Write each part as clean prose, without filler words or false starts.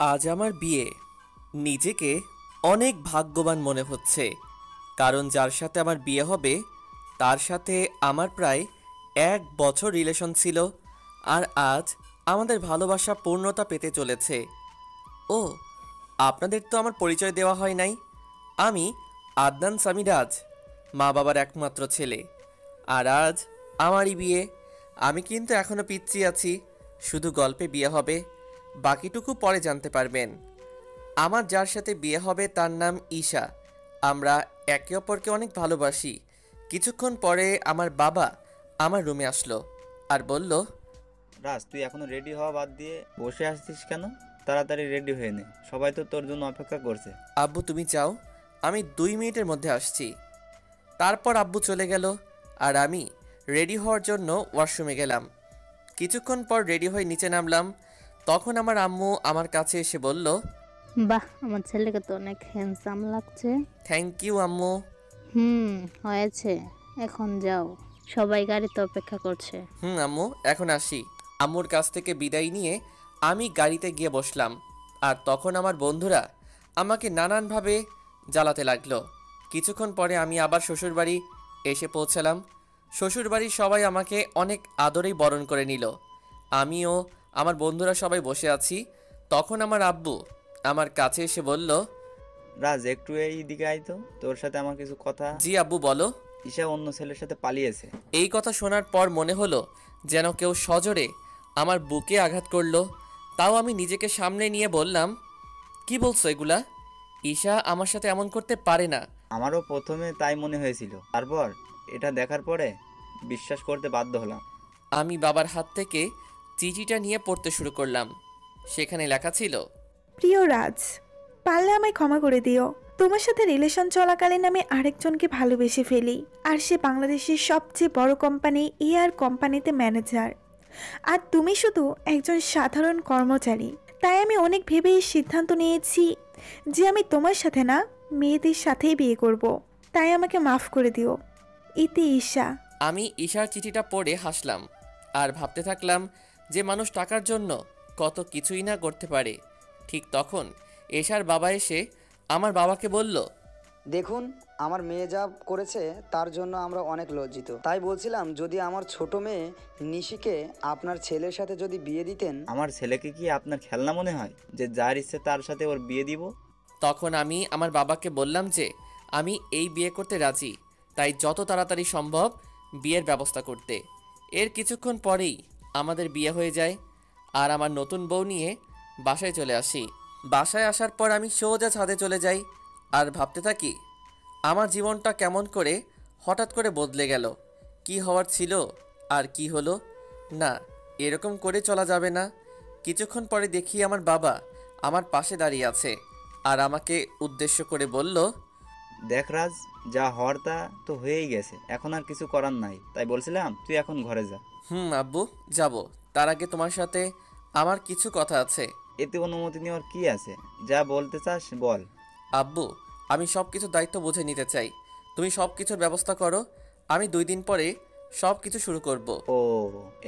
আজ আমার বিয়ে। নিজেকে অনেক ভাগ্যবান মনে হচ্ছে, কারণ যার সাথে আমার বিয়ে হবে তার সাথে আমার প্রায় 1 বছর রিলেশন ছিল। আর আজ আমাদের ভালোবাসা পূর্ণতা পেতে চলেছে। ও, আপনাদের তো আমার পরিচয় দেওয়া হয় নাই। আমি আদনান সামিরাজ, মা বাবার একমাত্র ছেলে। আর আজ আমারই বিয়ে। আমি কিন্তু এখনো পিচ্ছি আছি, শুধু গল্পে বিয়ে হবে, বাকিটুকু পরে জানতে পারবেন। আমার যার সাথে বিয়ে হবে তার নাম ঈশা। আমরা একে অপরকে অনেক ভালোবাসি। কিছুক্ষণ পরে আমার বাবা আমার রুমে আসলো আর বলল, রাজ, তুই এখনো রেডি হওয়া বাদ দিয়ে বসে আসছিস কেন? তাড়াতাড়ি রেডি হয়ে নে, সবাই তো তোর জন্য অপেক্ষা করছে। আব্বু তুমি যাও, আমি 2 মিনিটের মধ্যে আসছি। তারপর আব্বু চলে গেল আর আমি রেডি হওয়ার জন্য ওয়াশরুমে গেলাম। কিছুক্ষণ পর রেডি হয়ে নিচে নামলাম। তখন আমার আম্মু আমার কাছে এসে বলল, বাহ, আমার ছেলেকে তো অনেক হ্যান্ডসাম লাগছে। থ্যাংক ইউ আম্মু। হুম, হয়েছে, এখন যাও, সবাই গাড়িতে অপেক্ষা করছে। আম্মু এখন আসি। আম্মুর কাছ থেকে বিদায় নিয়ে আমি গাড়িতে গিয়ে বসলাম। আর তখন আমার বন্ধুরা আমাকে নানানভাবে জ্বালাতে লাগলো। কিছুক্ষণ পরে আমি আবার শ্বশুরবাড়ি এসে পৌঁছালাম। শ্বশুরবাড়ির সবাই আমাকে অনেক আদরেই বরণ করে নিল। আমিও আমার বন্ধুরা সবাই বসে আছি। তখন আমার আব্বু আমার কাছে এসে বলল, রাজ, একটু এই দিকে আয় তো, তোর সাথে আমার কিছু কথা। জি আব্বু বলো। ঈশা অন্য ছেলের সাথে পালিয়েছে। এই কথা শোনার পর মনে হলো যেন কেউ সজোরে আমার বুকে আঘাত করলো। তাও আমি নিজেকে সামনে নিয়ে বললাম, কি বলছো এগুলা? ঈশা আমার সাথে এমন করতে পারে না। আমারও প্রথমে তাই মনে হয়েছিল, তারপর এটা দেখার পরে বিশ্বাস করতে বাধ্য হলাম। আমি বাবার হাত থেকে চিঠিটা নিয়ে পড়তে শুরু করলাম। সেখানে লেখা ছিল, প্রিয় রাজ, পারলে আমায় ক্ষমা করে দিও। তোমার সাথে রিলেশন চলাকালীন আমি আরেকজনকে ভালোবেসে ফেলি, আর সে বাংলাদেশের সবচেয়ে বড় কোম্পানি এয়ার কোম্পানিতে ম্যানেজার, আর তুমি শুধু একজন সাধারণ কর্মচারী। তাই আমি অনেক ভেবে এই সিদ্ধান্ত নিয়েছি যে আমি তোমার সাথে না, মেয়েদের সাথেই বিয়ে করব। তাই আমাকে মাফ করে দিও। ইতি ঈশা। আমি ঈশার চিঠিটা পড়ে হাসলাম আর ভাবতে থাকলাম যে মানুষ টাকার জন্য কত কিছুই না করতে পারে। ঠিক তখন ঈশার বাবা এসে আমার বাবাকে বলল, দেখুন, আমার মেয়ে যা করেছে তার জন্য আমরা অনেক লজ্জিত। তাই বলছিলাম, যদি আমার ছোট মেয়ে নিশিকে আপনার ছেলের সাথে যদি বিয়ে দিতেন। আমার ছেলেকে কি আপনার খেলনা মনে হয় যে যার ইচ্ছে তার সাথে ওর বিয়ে দিব? তখন আমি আমার বাবাকে বললাম যে আমি এই বিয়ে করতে রাজি, তাই যত তাড়াতাড়ি সম্ভব বিয়ের ব্যবস্থা করতে। এর কিছুক্ষণ পরেই আমাদের বিয়ে হয়ে যায় আর আমার নতুন বউ নিয়ে বাসায় চলে আসি। বাসায় আসার পর আমি সোজা ছাদে চলে যাই আর ভাবতে থাকি আমার জীবনটা কেমন করে হঠাৎ করে বদলে গেল। কি হওয়ার ছিল আর কি হলো। না, এরকম করে চলা যাবে না। কিছুক্ষণ পরে দেখি আমার বাবা আমার পাশে দাঁড়িয়ে আছে আর আমাকে উদ্দেশ্য করে বলল, দেখ রাজ, যা হওয়ার তা তো হয়েই গেছে, এখন আর কিছু করার নাই। তাই বলছিলাম তুই এখন ঘরে যা। আব্বু যাব। তার আগে তোমার সাথে আমার কিছু কথা আছে। এতে অনুমতি নেওয়ার কি আছে? যা বলতে চাস বল। আব্বু, আমি সব কিছুর দায়িত্ব বুঝে নিতে চাই। তুমি সব কিছুর ব্যবস্থা করো, আমি 2 দিন পরে সব কিছু শুরু করব। ও,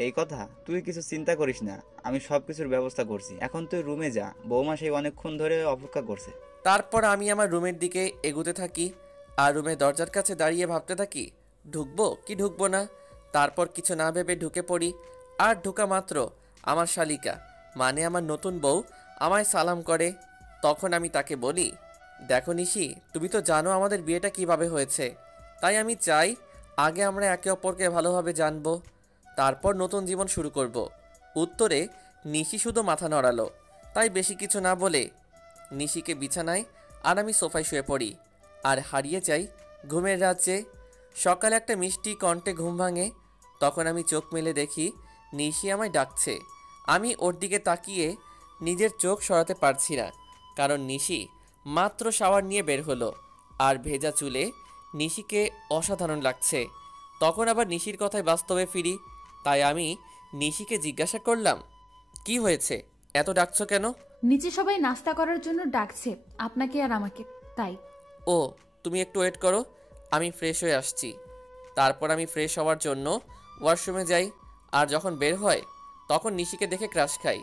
এই কথা? তুই কিছু চিন্তা করিস না, আমি সব কিছুর ব্যবস্থা করছি। এখন তুই রুমে যা, বৌমা সেই অনেকক্ষণ ধরে অপেক্ষা করছে। তারপর আমি আমার রুমের দিকে এগুতে থাকি আর রুমের দরজার কাছে দাঁড়িয়ে ভাবতে থাকি ঢুকবো কি ঢুকবো না। তারপর কিছু না ভেবে ঢুকে পড়ি। আর ঢোকা মাত্র আমার শালিকা, মানে আমার নতুন বউ, আমায় সালাম করে। তখন আমি তাকে বলি, দেখো নিশি, তুমি তো জানো আমাদের বিয়েটা কিভাবে হয়েছে। তাই আমি চাই আগে আমরা একে অপরকে ভালোভাবে জানবো, তারপর নতুন জীবন শুরু করব। উত্তরে নিশি শুধু মাথা নড়ালো। তাই বেশি কিছু না বলে নিশিকে বিছানায় আর আমি সোফায় শুয়ে পড়ি আর হারিয়ে যাই ঘুমের রাজ্যে। সকালে একটা মিষ্টি কণ্ঠে ঘুম ভাঙে। তখন আমি চোখ মেলে দেখি নিশি আমায় ডাকছে। আমি ওর দিকে তাকিয়ে নিজের চোখ সরাতে পারছি না, কারণ নিশি মাত্র শাওয়ার নিয়ে বের হলো আর ভেজা চুলে নিশিকে অসাধারণ লাগছে। তখন আবার নিশির কথায় বাস্তবে ফিরি। তাই আমি নিশিকে জিজ্ঞাসা করলাম, কি হয়েছে, এত ডাকছো কেন? নিচে সবাই নাস্তা করার জন্য ডাকছে, আপনাকে আর আমাকে, তাই। ও, তুমি একটু ওয়েট করো, আমি ফ্রেশ হয়ে আসছি। তারপর আমি ফ্রেশ হওয়ার জন্য ওয়াশরুমে যাই। আর যখন বের হয় তখন নিশিকে দেখে ক্রাশ খাই,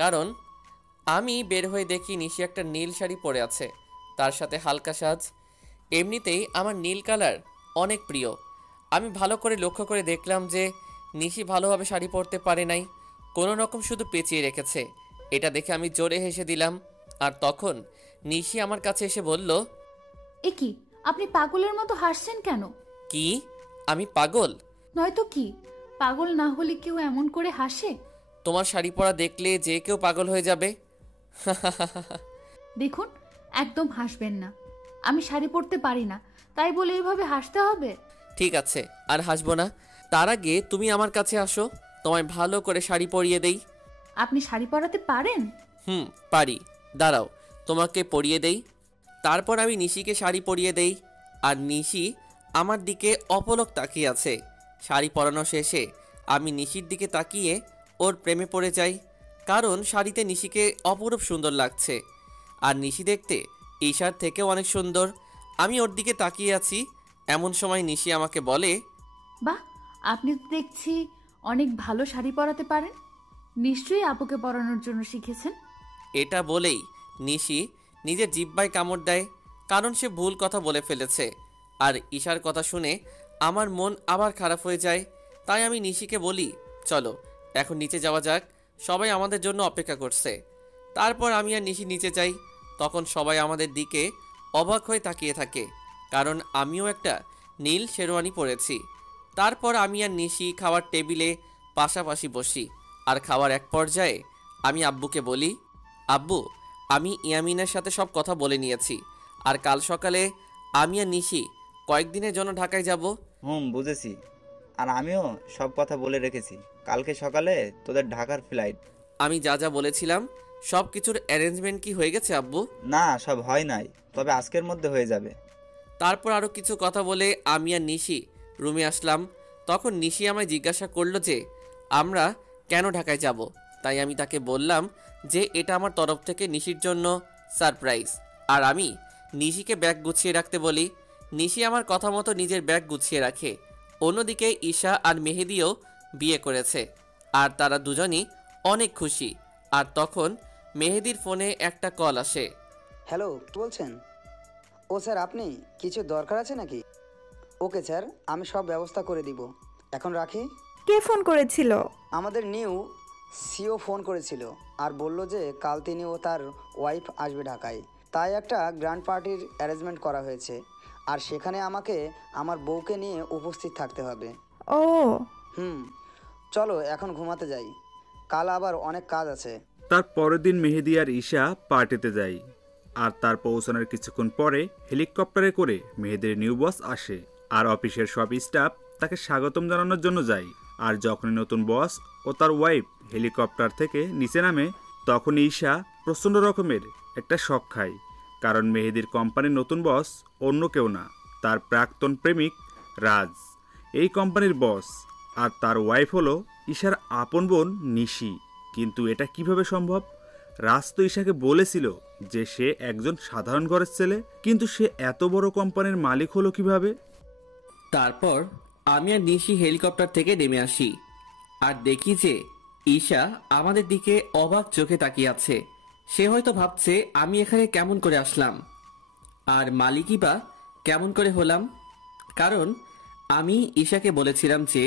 কারণ আমি বের হয়ে দেখি নিশি একটা নীল শাড়ি পরে আছে, তার সাথে হালকা সাজ। এমনিতেই আমার নীল কালার অনেক প্রিয়। আমি ভালো করে লক্ষ্য করে দেখলাম যে নিশি ভালোভাবে শাড়ি পরতে পারে নাই, কোনো রকম শুধু পেঁচিয়ে রেখেছে। এটা দেখে আমি জোরে হেসে দিলাম। আর তখন নিশি আমার কাছে এসে বলল, এ কি, আপনি পাগলের মতো হাসছেন কেন? কি আমি পাগল? নয়তো কি, পাগল না হলে কেউ এমন করে হাসে? তোমার শাড়ি পরা দেখলে যে কেউ পাগল হয়ে যাবে। দেখুন, একদম হাসবেন না। আমি শাড়ি পরতে পারি না, তাই বলে এইভাবে হাসতে হবে? ঠিক আছে, আর হাসবো না। তার আগে তুমি আমার কাছে আসো, তোমায় ভালো করে শাড়ি পরিয়ে দেই। আপনি শাড়ি পরাতে পারেন? পারি। দাঁড়াও, তোমাকে পরিয়ে দেই। তারপর আমি নিশিকে শাড়ি পরিয়ে দেই, আর নিশি আমার দিকে অপলক তাকিয়ে আছে। শাড়ি পরানো শেষে আমি নিশির দিকে তাকিয়ে ওর প্রেমে পড়ে যাই, কারণ শাড়িতে নিশিকে অপরূপ সুন্দর লাগছে। আর নিশি দেখতে ঈশার থেকেও অনেক সুন্দর। আমি ওর দিকে তাকিয়ে আছি, এমন সময় নিশি আমাকে বলে, বাহ, আপনি তো দেখছি অনেক ভালো শাড়ি পরাতে পারেন। নিশ্চয়ই আপুকে পরানোর জন্য শিখেছেন। এটা বলেই নিশি নিজের জিহ্বায় কামড় দেয়, কারণ সে ভুল কথা বলে ফেলেছে। আর ঈশার কথা শুনে আমার মন আবার খারাপ হয়ে যায়। তাই আমি নিশিকে বলি, চলো এখন নিচে যাওয়া যাক, সবাই আমাদের জন্য অপেক্ষা করছে। তারপর আমি আর নিশি নিচে যাই। তখন সবাই আমাদের দিকে অবাক হয়ে তাকিয়ে থাকে, কারণ আমিও একটা নীল শেরওয়ানি পরেছি। তারপর আমি আর নিশি খাওয়ার টেবিলে পাশাপাশি বসি। আর খাওয়ার এক পর্যায়ে আমি আব্বুকে বলি, আব্বু, আমি ইয়ামিনের সাথে সব কথা বলে নিয়েছি, আর কাল সকালে আমি আর নিশি কয়েকদিনের জন্য ঢাকায় যাব। বুঝেছি। আর আমিও সব কথা বলে রেখেছি, কালকে সকালে তোদের ঢাকার ফ্লাইট। আমি যা যা বলেছিলাম সব কিছুর অ্যারেঞ্জমেন্ট কি হয়ে গেছে আব্বু? না, সব হয় নাই, তবে আজকের মধ্যে হয়ে যাবে। তারপর আরও কিছু কথা বলে আমি আর নিশি রুমে আসলাম। তখন নিশি আমায় জিজ্ঞাসা করলো যে আমরা কেন ঢাকায় যাব। তাই আমি তাকে বললাম যে এটা আমার তরফ থেকে নিশির জন্য সারপ্রাইজ। আর আমি নিশিকে ব্যাগ গুছিয়ে রাখতে বলি। নিশি আমার কথা মতো নিজের ব্যাগ গুছিয়ে রাখে। অন্যদিকে ঈশা আর মেহেদিও বিয়ে করেছে, আর তারা দুজনই অনেক খুশি। আর তখন মেহেদির ফোনে একটা কল আসে। হ্যালো, কি বলছেন? ও স্যার, আপনি কিছু দরকার আছে নাকি? ওকে স্যার, আমি সব ব্যবস্থা করে দিব। এখন রাখি। কে ফোন করেছিল? আমাদের নিউ সিও ফোন করেছিল আর বলল যে কাল তিনি ও তার ওয়াইফ আসবে ঢাকায়, তাই একটা গ্র্যান্ড পার্টির অ্যারেঞ্জমেন্ট করা হয়েছে। আর সেখানে আমাকে আমার বউকে নিয়ে উপস্থিত থাকতে হবে। ও, চলো এখন ঘুমাতে যাই, কাল আবার অনেক কাজ আছে। তার পরের দিন মেহেদি আর ঈশা পার্টিতে যায়, আর তার পৌঁছানোর কিছুক্ষণ পরে হেলিকপ্টারে করে মেহেদির নিউ বস আসে, আর অফিসের সব স্টাফ তাকে স্বাগতম জানানোর জন্য যায়। আর যখনই নতুন বস ও তার ওয়াইফ হেলিকপ্টার থেকে নিচে নামে, তখন ঈশা প্রচণ্ড রকমের একটা শক খায়, কারণ মেহেদির কোম্পানির নতুন বস অন্য কেউ না, তার প্রাক্তন প্রেমিক রাজ এই কোম্পানির বস। আর তার ওয়াইফ হলো ঈশার আপন বোন নিশি। কিন্তু এটা কিভাবে সম্ভব? রাজ তো ঈশাকে বলেছিল যে সে একজন সাধারণ ঘরের ছেলে, কিন্তু সে এত বড় কোম্পানির মালিক হলো কিভাবে? তারপর আমি আর নিশি হেলিকপ্টার থেকে নেমে আসি, আর দেখি যে ঈশা আমাদের দিকে অবাক চোখে তাকিয়ে আছে। সে হয়তো ভাবছে আমি এখানে কেমন করে আসলাম, আর মালিকই বা কেমন করে হলাম। কারণ আমি ঈশাকে বলেছিলাম যে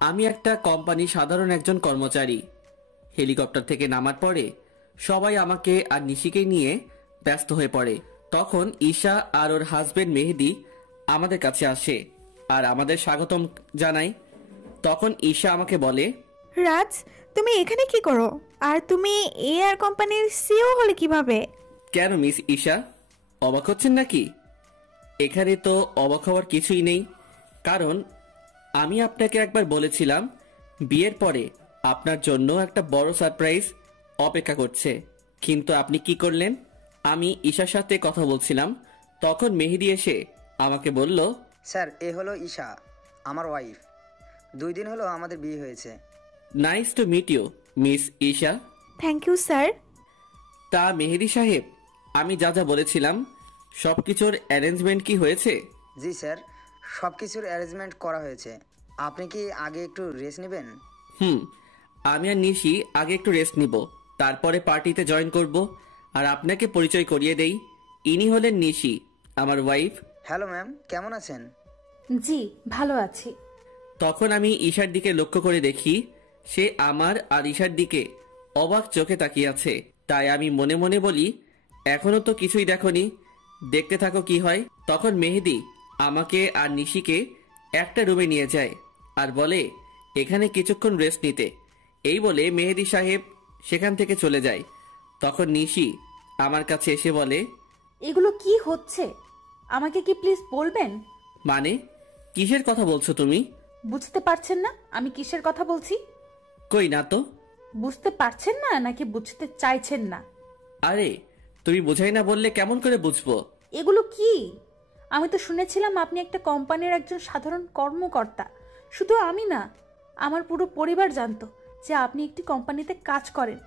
আমি একটা কোম্পানির সাধারণ একজন কর্মচারী। হেলিকপ্টার থেকে নামার পরে সবাই আমাকে আর নিশিকে নিয়ে ব্যস্ত হয়ে পড়ে। তখন ঈশা আর ওর হাজবেন্ড মেহেদি আমাদের কাছে আসে আর আমাদের স্বাগতম জানায়। তখন ঈশা আমাকে বলে, রাজ, তুমি এখানে কি করো? আর তুমি এয়ার কোম্পানির সিও হলে কিভাবে? কেন মিস ঈশা, অবাক হচ্ছেন নাকি? এখানে তো অবাক হওয়ার কিছুই নেই, কারণ আমি আপনাকে একবার বলেছিলাম বিয়ের পরে আপনার জন্য একটা বড় সারপ্রাইজ অপেক্ষা করছে। কিন্তু আপনি কি করলেন? আমি ঈশার সাথে কথা বলছিলাম, তখন মেহেদি এসে আমাকে বলল, স্যার, এ হলো ঈশা, আমার ওয়াইফ। 2 দিন হলো আমাদের বিয়ে হয়েছে। Nice to meet you Miss Isha. Thank you sir. তা মেহেদি সাহেব, আমি যা যা বলেছিলাম সব কিছুর অ্যারেঞ্জমেন্ট কি হয়েছে? জি স্যার, সব কিছুর অ্যারেঞ্জমেন্ট করা হয়েছে। আপনি কি আগে একটু রেস্ট নেবেন? আমি আর নিশি আগে একটু রেস্ট নিব, তারপরে পার্টিতে জয়েন করব। আর আপনাকে পরিচয় করিয়ে দেই, ইনি হলেন নিশি, আমার ওয়াইফ। হ্যালো ম্যাম, কেমন আছেন? জি, ভালো আছি। তখন আমি ঈশার দিকে লক্ষ্য করে দেখি সে আমার আর ঈশার দিকে অবাক চোখে তাকিয়ে আছে। তাই আমি মনে মনে বলি, এখনো তো কিছুই দেখোনি, দেখতে থাকো কি হয়। তখন মেহেদি আমাকে আর নিশিকে একটা রুমে নিয়ে যায় আর বলে এখানে কিছুক্ষণ রেস্ট নিতে। এই বলে মেহেদি সাহেব সেখান থেকে চলে যায়। তখন নিশি আমার কাছে এসে বলে, এগুলো কি হচ্ছে আমাকে কি প্লিজ বলবেন? মানে কিসের কথা বলছো তুমি? বুঝতে পারছেন না আমি কিসের কথা বলছি? কই না তো। বুঝতে পারছেন না নাকি বুঝতে চাইছেন না? আরে তুমি বোঝাই না বললে কেমন করে বুঝবো? এগুলো কি? আমি তো শুনেছিলাম আপনি একটা কোম্পানির একজন সাধারণ কর্মকর্তা। শুধু আমি না, আমার পুরো পরিবার জানতো যে আপনি একটি কোম্পানিতে কাজ করেন।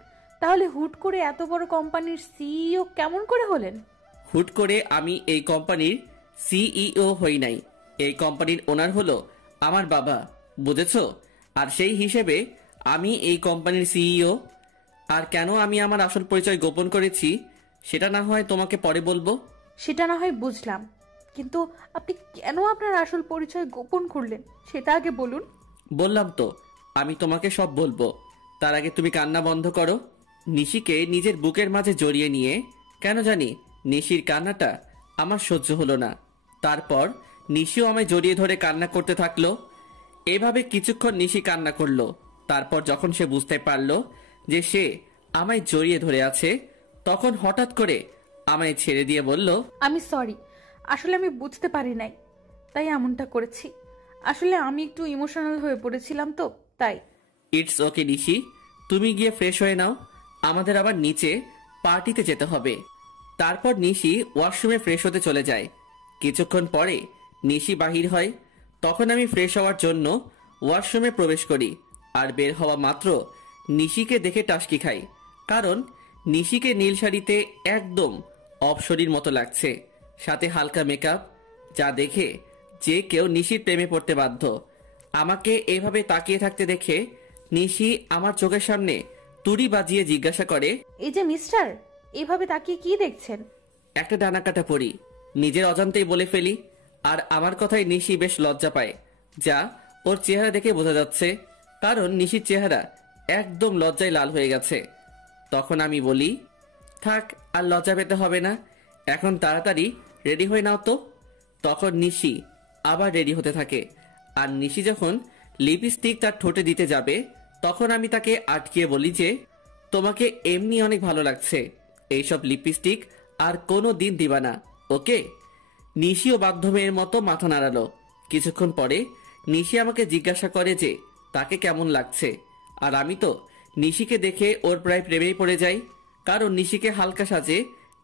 তাহলে হুট করে এত বড় কোম্পানির সিইও কেমন করে হলেন? হুট করে আমি এই কোম্পানির সিইও হই নাই। এই কোম্পানির ওনার হলো আমার বাবা, বুঝেছো? আর সেই হিসেবে আমি এই কোম্পানির সিইও। আর কেন আমি আমার আসল পরিচয় গোপন করেছি সেটা না হয় তোমাকে পরে বলবো। সেটা না হয় বুঝলাম, কিন্তু আপনি কেন আপনার আসল পরিচয় গোপন করলেন সেটা আগে বলুন। বললাম তো আমি তোমাকে সব বলবো, তার আগে তুমি কান্না বন্ধ করো। নিশিকে নিজের বুকের মাঝে জড়িয়ে নিয়ে কেন জানি নিশির কান্নাটা আমার সহ্য হলো না। তারপর নিশিও আমায় জড়িয়ে ধরে কান্না করতে থাকলো। এভাবে কিছুক্ষণ নিশি কান্না করলো। তারপর যখন সে বুঝতে পারলো যে সে আমায় জড়িয়ে ধরে আছে, তখন হঠাৎ করে আমায় ছেড়ে দিয়ে বলল, আমি সরি, আসলে আমি বুঝতে পারি নাই, তাই এমনটা করেছি। আসলে আমি একটু ইমোশনাল হয়ে পড়েছিলাম তো তাই। ইটস ওকে নিশি, তুমি গিয়ে ফ্রেশ হয়ে নাও, আমাদের আবার নিচে পার্টিতে যেতে হবে। তারপর নিশি ওয়াশরুমে ফ্রেশ হতে চলে যায়। কিছুক্ষণ পরে নিশি বাহির হয়। তখন আমি ফ্রেশ হওয়ার জন্য ওয়াশরুমে প্রবেশ করি। আর বের হওয়া মাত্র নিশিকে দেখে টাসকি খাই, কারণ নিশিকে নীল শাড়িতে একদম অপসরীর মতো লাগছে, সাথে হালকা মেকআপ, যা দেখে যে কেউ নিশির প্রেমে পড়তে বাধ্য। আমাকে এভাবে তাকিয়ে থাকতে দেখে নিশি আমার চোখের সামনে তুড়ি বাজিয়ে জিজ্ঞাসা করে, এই যে মিস্টার, এভাবে তাকিয়ে কি দেখছেন? একটা ডানা কাটা পড়ি। নিজের অজান্তেই বলে ফেলি। আর আমার কথায় নিশি বেশ লজ্জা পায়, যা ওর চেহারা দেখে বোঝা যাচ্ছে, কারণ নিশির চেহারা একদম লজ্জায় লাল হয়ে গেছে। তখন আমি বলি, থাক আর লজ্জা পেতে হবে না, এখন তাড়াতাড়ি রেডি হয়ে নাও তো। তখন নিশি আবার রেডি হতে থাকে। আর নিশি যখন লিপস্টিক তার ঠোঁটে দিতে যাবে, তখন আমি তাকে আটকিয়ে বলি যে, তোমাকে এমনি অনেক ভালো লাগছে, এইসব লিপস্টিক আর কোনো দিন দিবা না, ওকে? নিশিও বাধ্য মেয়ের মতো মাথা নাড়ালো। কিছুক্ষণ পরে নিশি আমাকে জিজ্ঞাসা করে যে তাকে কেমন লাগছে। আর আমি তো নিশিকে দেখে ওর প্রায় প্রেমেই পড়ে যাই, কারণ নিশিকে হালকা সাজে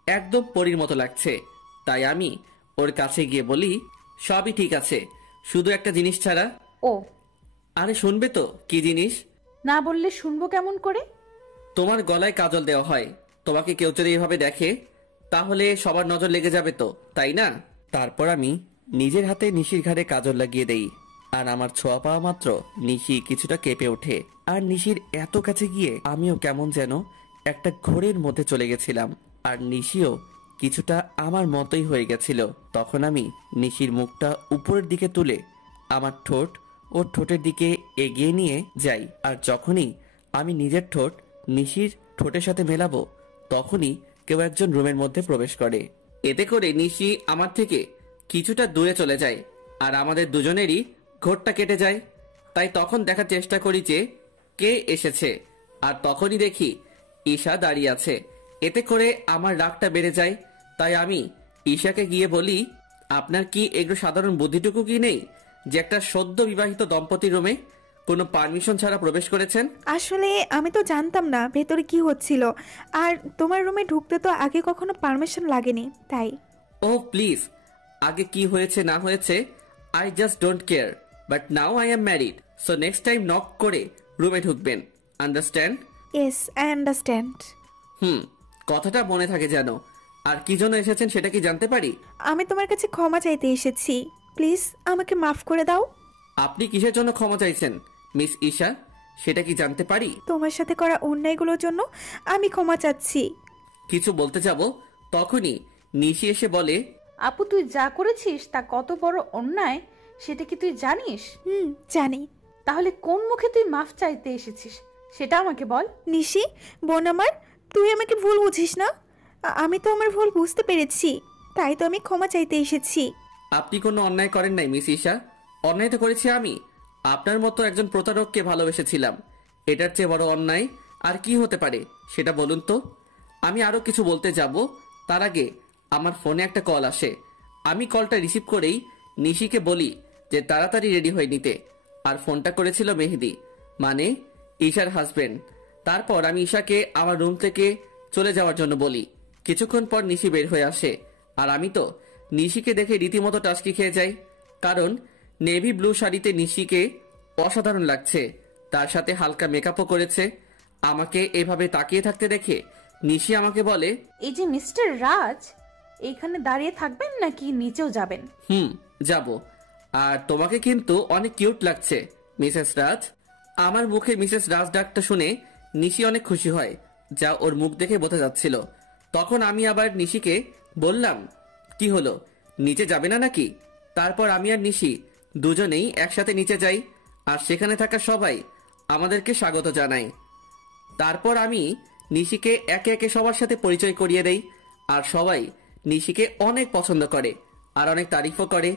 একদম পরীর মতো লাগছে। তাই আমি ওর কাছে গিয়ে বলি, সবই ঠিক আছে, শুধু একটা জিনিস ছাড়া। ও, আরে শুনবে তো কি জিনিস? না বললে শুনবো কেমন করে? তোমার গলায় কাজল দেওয়া হয়। তোমাকে কেউ যদি এভাবে দেখে তাহলে সবার নজর লেগে যাবে তো, তাই না? তারপর আমি নিজের হাতে নিশির ঘাড়ে কাজল লাগিয়ে দেই। আর আমার ছোঁয়া পাওয়া মাত্র নিশি কিছুটা কেঁপে ওঠে। আর নিশির এত কাছে গিয়ে আমিও কেমন যেন একটা ঘোরের মধ্যে চলে গেছিলাম। আর নিশিও কিছুটা আমার মতোই হয়ে গেছিল। তখন আমি নিশির মুখটা উপরের দিকে তুলে আমার ঠোঁট ওর ঠোঁটের দিকে এগিয়ে নিয়ে যাই। আর যখনই আমি নিজের ঠোঁট নিশির ঠোঁটের সাথে মেলাবো, তখনই কেউ একজন রুমের মধ্যে প্রবেশ করে। এতে করে নিশি আমার থেকে কিছুটা দূরে চলে যায় আর আমাদের দুজনেরই ঘোরটা কেটে যায়। তাই তখন দেখার চেষ্টা করি যে কে এসেছে, আর তখনই দেখি ঈশা দাঁড়িয়ে আছে। এতে করে আমার রাগটা বেড়ে যায়। তাই আমি ঈশাকে গিয়ে বলি, আপনার কি এগুলো সাধারণ বুদ্ধিটুকু কি নেই যে একটা সদ্য বিবাহিত দম্পতি রুমে কোনো পারমিশন ছাড়া প্রবেশ করেছেন? আসলে আমি তো জানতাম না ভেতরে কি হচ্ছিল, আর তোমার রুমে ঢুকতে তো আগে কখনো পারমিশন লাগেনি, তাই। ও প্লিজ, আগে কি হয়েছে না হয়েছে I just don't care, but now I am married, so next time knock করে রুমে ঢুকবেন, আন্ডারস্ট্যান্ড? Yes, I understand. কথাটা মনে থাকে যেন। আর কি জন্য এসেছেন সেটা কি জানতে পারি? আমি তোমার কাছে ক্ষমা চাইতে এসেছি, প্লিজ আমাকে মাফ করে দাও। আপনি কিসের জন্য ক্ষমা চাইছেন মিস ঈশা? সেটা কি জানতে পারি? তোমার সাথে করা অন্যায়গুলোর জন্য আমি ক্ষমা চাচ্ছি। কিছু বলতে যাব তখনই নিশি এসে বলে, আপু তুই যা করেছিস তা কত বড় অন্যায় সেটা কি তুই জানিস? জানি। তাহলে কোন মুখে তুই মাফ চাইতে এসেছিস সেটা আমাকে বল। নিশি, বোন আমার, তুই আমাকে ভুল বুঝিস না। আমি তো আমার ভুল বুঝতে পেরেছি, তাই তো আমি ক্ষমা চাইতে এসেছি। আপনি কোনো অন্যায় করেন নাই মিস ঈশা। অন্যায় তো করেছি আমি। আপনার মতো একজন প্রতারককে ভালোবেসেছিলাম। এটার চেয়ে বড় অন্যায় আর কি হতে পারে সেটা বলুন তো। আমি আরো কিছু বলতে যাব তার আগে আমার ফোনে একটা কল আসে। আমি কলটা রিসিভ করেই নিশিকে বলি যে তাড়াতাড়ি রেডি হয়ে নিতে। আর ফোনটা করেছিল মেহেদি, মানে ঈশার হাজবেন্ড। তারপর আমি ঈশাকে আমার রুম থেকে চলে যাওয়ার জন্য বলি। কিছুক্ষণ পর নিশি বের হয়ে আসে, আর আমি তো নিশিকে দেখে রীতিমতো টাসকি খেয়ে যাই। কারণ নেভি ব্লু শাড়িতে নিশিকে অসাধারণ লাগছে, তার সাথে হালকা মেকআপও করেছে। আমাকে এভাবে তাকিয়ে থাকতে দেখে নিশি আমাকে বলে, এই যে মিস্টার রাজ, এইখানে দাঁড়িয়ে থাকবেন নাকি নিচেও যাবেন? যাব। আর তোমাকে কিন্তু অনেক কিউট লাগছে মিসেস রাজ। আমার মুখে মিসেস রাজ ডাকটা শুনে নিশি অনেক খুশি হয়, যা ওর মুখ দেখে বোঝা যাচ্ছিল। তখন আমি আবার নিশিকে বললাম, কি হলো, নিচে যাবে না নাকি? তারপর আমি আর নিশি দুজনেই একসাথে নিচে যাই, আর সেখানে থাকা সবাই আমাদেরকে স্বাগত জানায়। তারপর আমি নিশিকে একে একে সবার সাথে পরিচয় করিয়ে দেই, আর সবাই নিশিকে অনেক পছন্দ করে আর অনেক তারিফও করে।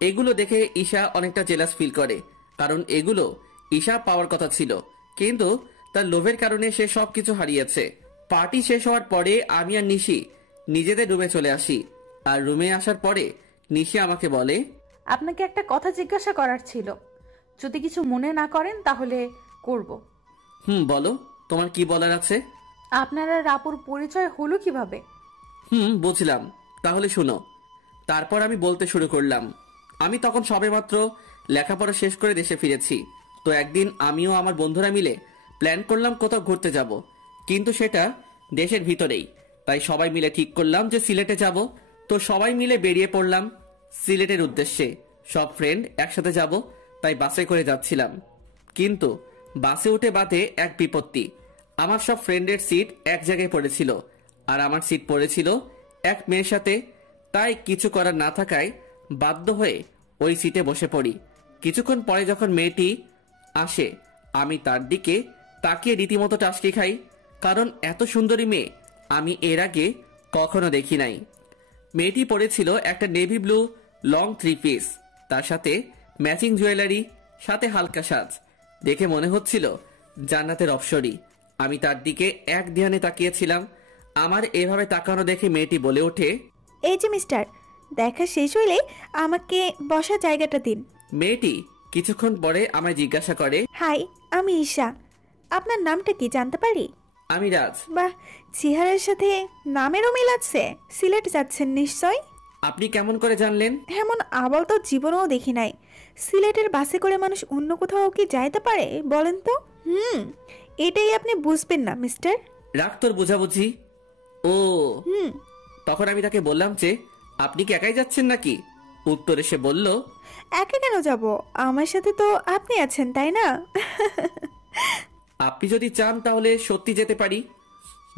এগুলো দেখে ঈশা অনেকটা জেলাস ফিল করে, কারণ এগুলো ঈশা পাওয়ার কথা ছিল, কিন্তু তার লোভের কারণে সে সবকিছু হারিয়েছে। পার্টি শেষ হওয়ার পরে আমি আর নিশি নিজেদের রুমে চলে আসি। আর রুমে আসার পরে নিশি আমাকে বলে, আপনাকে একটা কথা জিজ্ঞাসা করার ছিল, যদি কিছু মনে না করেন তাহলে করব। বলো, তোমার কি বলার আছে? আপনার আর আপুর পরিচয় হলো কিভাবে? বুঝলাম, তাহলে শুনো। তারপর আমি বলতে শুরু করলাম। আমি তখন সবেমাত্র লেখাপড়া শেষ করে দেশে ফিরেছি। তো একদিন আমিও আমার বন্ধুরা মিলে প্ল্যান করলাম কোথাও ঘুরতে যাব, কিন্তু সেটা দেশের ভিতরেই। তাই সবাই মিলে ঠিক করলাম যে সিলেটে যাব। তো সবাই মিলে বেরিয়ে পড়লাম সিলেটের উদ্দেশ্যে। সব ফ্রেন্ড একসাথে যাব, তাই বাসে করে যাচ্ছিলাম। কিন্তু বাসে উঠে বাদে এক বিপত্তি। আমার সব ফ্রেন্ডের সিট এক জায়গায় পড়েছিল, আর আমার সিট পড়েছিল এক মেয়ের সাথে। তাই কিছু করার না থাকায় বাধ্য হয়ে ওই সিটে বসে পড়ি। কিছুক্ষণ পরে যখন মেয়েটি আসে, আমি তার দিকে তাকিয়ে রীতিমতো টাসকি খাই, কারণ এত সুন্দরী মেয়ে আমি এর আগে কখনো দেখি নাই। মেয়েটি পরেছিল একটা নেভি ব্লু লং 3 পিস, তার সাথে ম্যাচিং জুয়েলারি, সাথে হালকা সাজ। দেখে মনে হচ্ছিল জান্নাতের অপ্সরী। আমি তার দিকে এক ধ্যানে তাকিয়েছিলাম। আমার এভাবে তাকানো দেখে মেয়েটি বলে ওঠে, এই যে মিস্টার, দেখা শেষ হইলে আমাকে বসার জায়গাটা দিন। মেয়েটি কিছুক্ষণ পরে আমায় জিজ্ঞাসা করে, হাই, আমি ঈশা। আপনার নামটা কি জানতে পারি? আমি রাজ। বাহ, চেহারার সাথে নামেরও মিল আছে। সিলেট যাচ্ছেন নিশ্চয়? আপনি কেমন করে জানলেন? এমন আবল তো জীবনেও দেখি নাই। সিলেটের বাসে করে মানুষ অন্য কোথাও কি যাইতে পারে বলেন তো? এটাই আপনি বুঝবেন না মিস্টার। রাগ তোর বুঝাবুঝি। ও তখন আমি তাকে বললাম যে, আপনি কি একাই যাচ্ছেন নাকি? উত্তরে সে বলল, একা কেন যাব, আমার সাথে তো আপনি আছেন, তাই না? আপনি যদি চান তাহলে সত্যি যেতে পারি।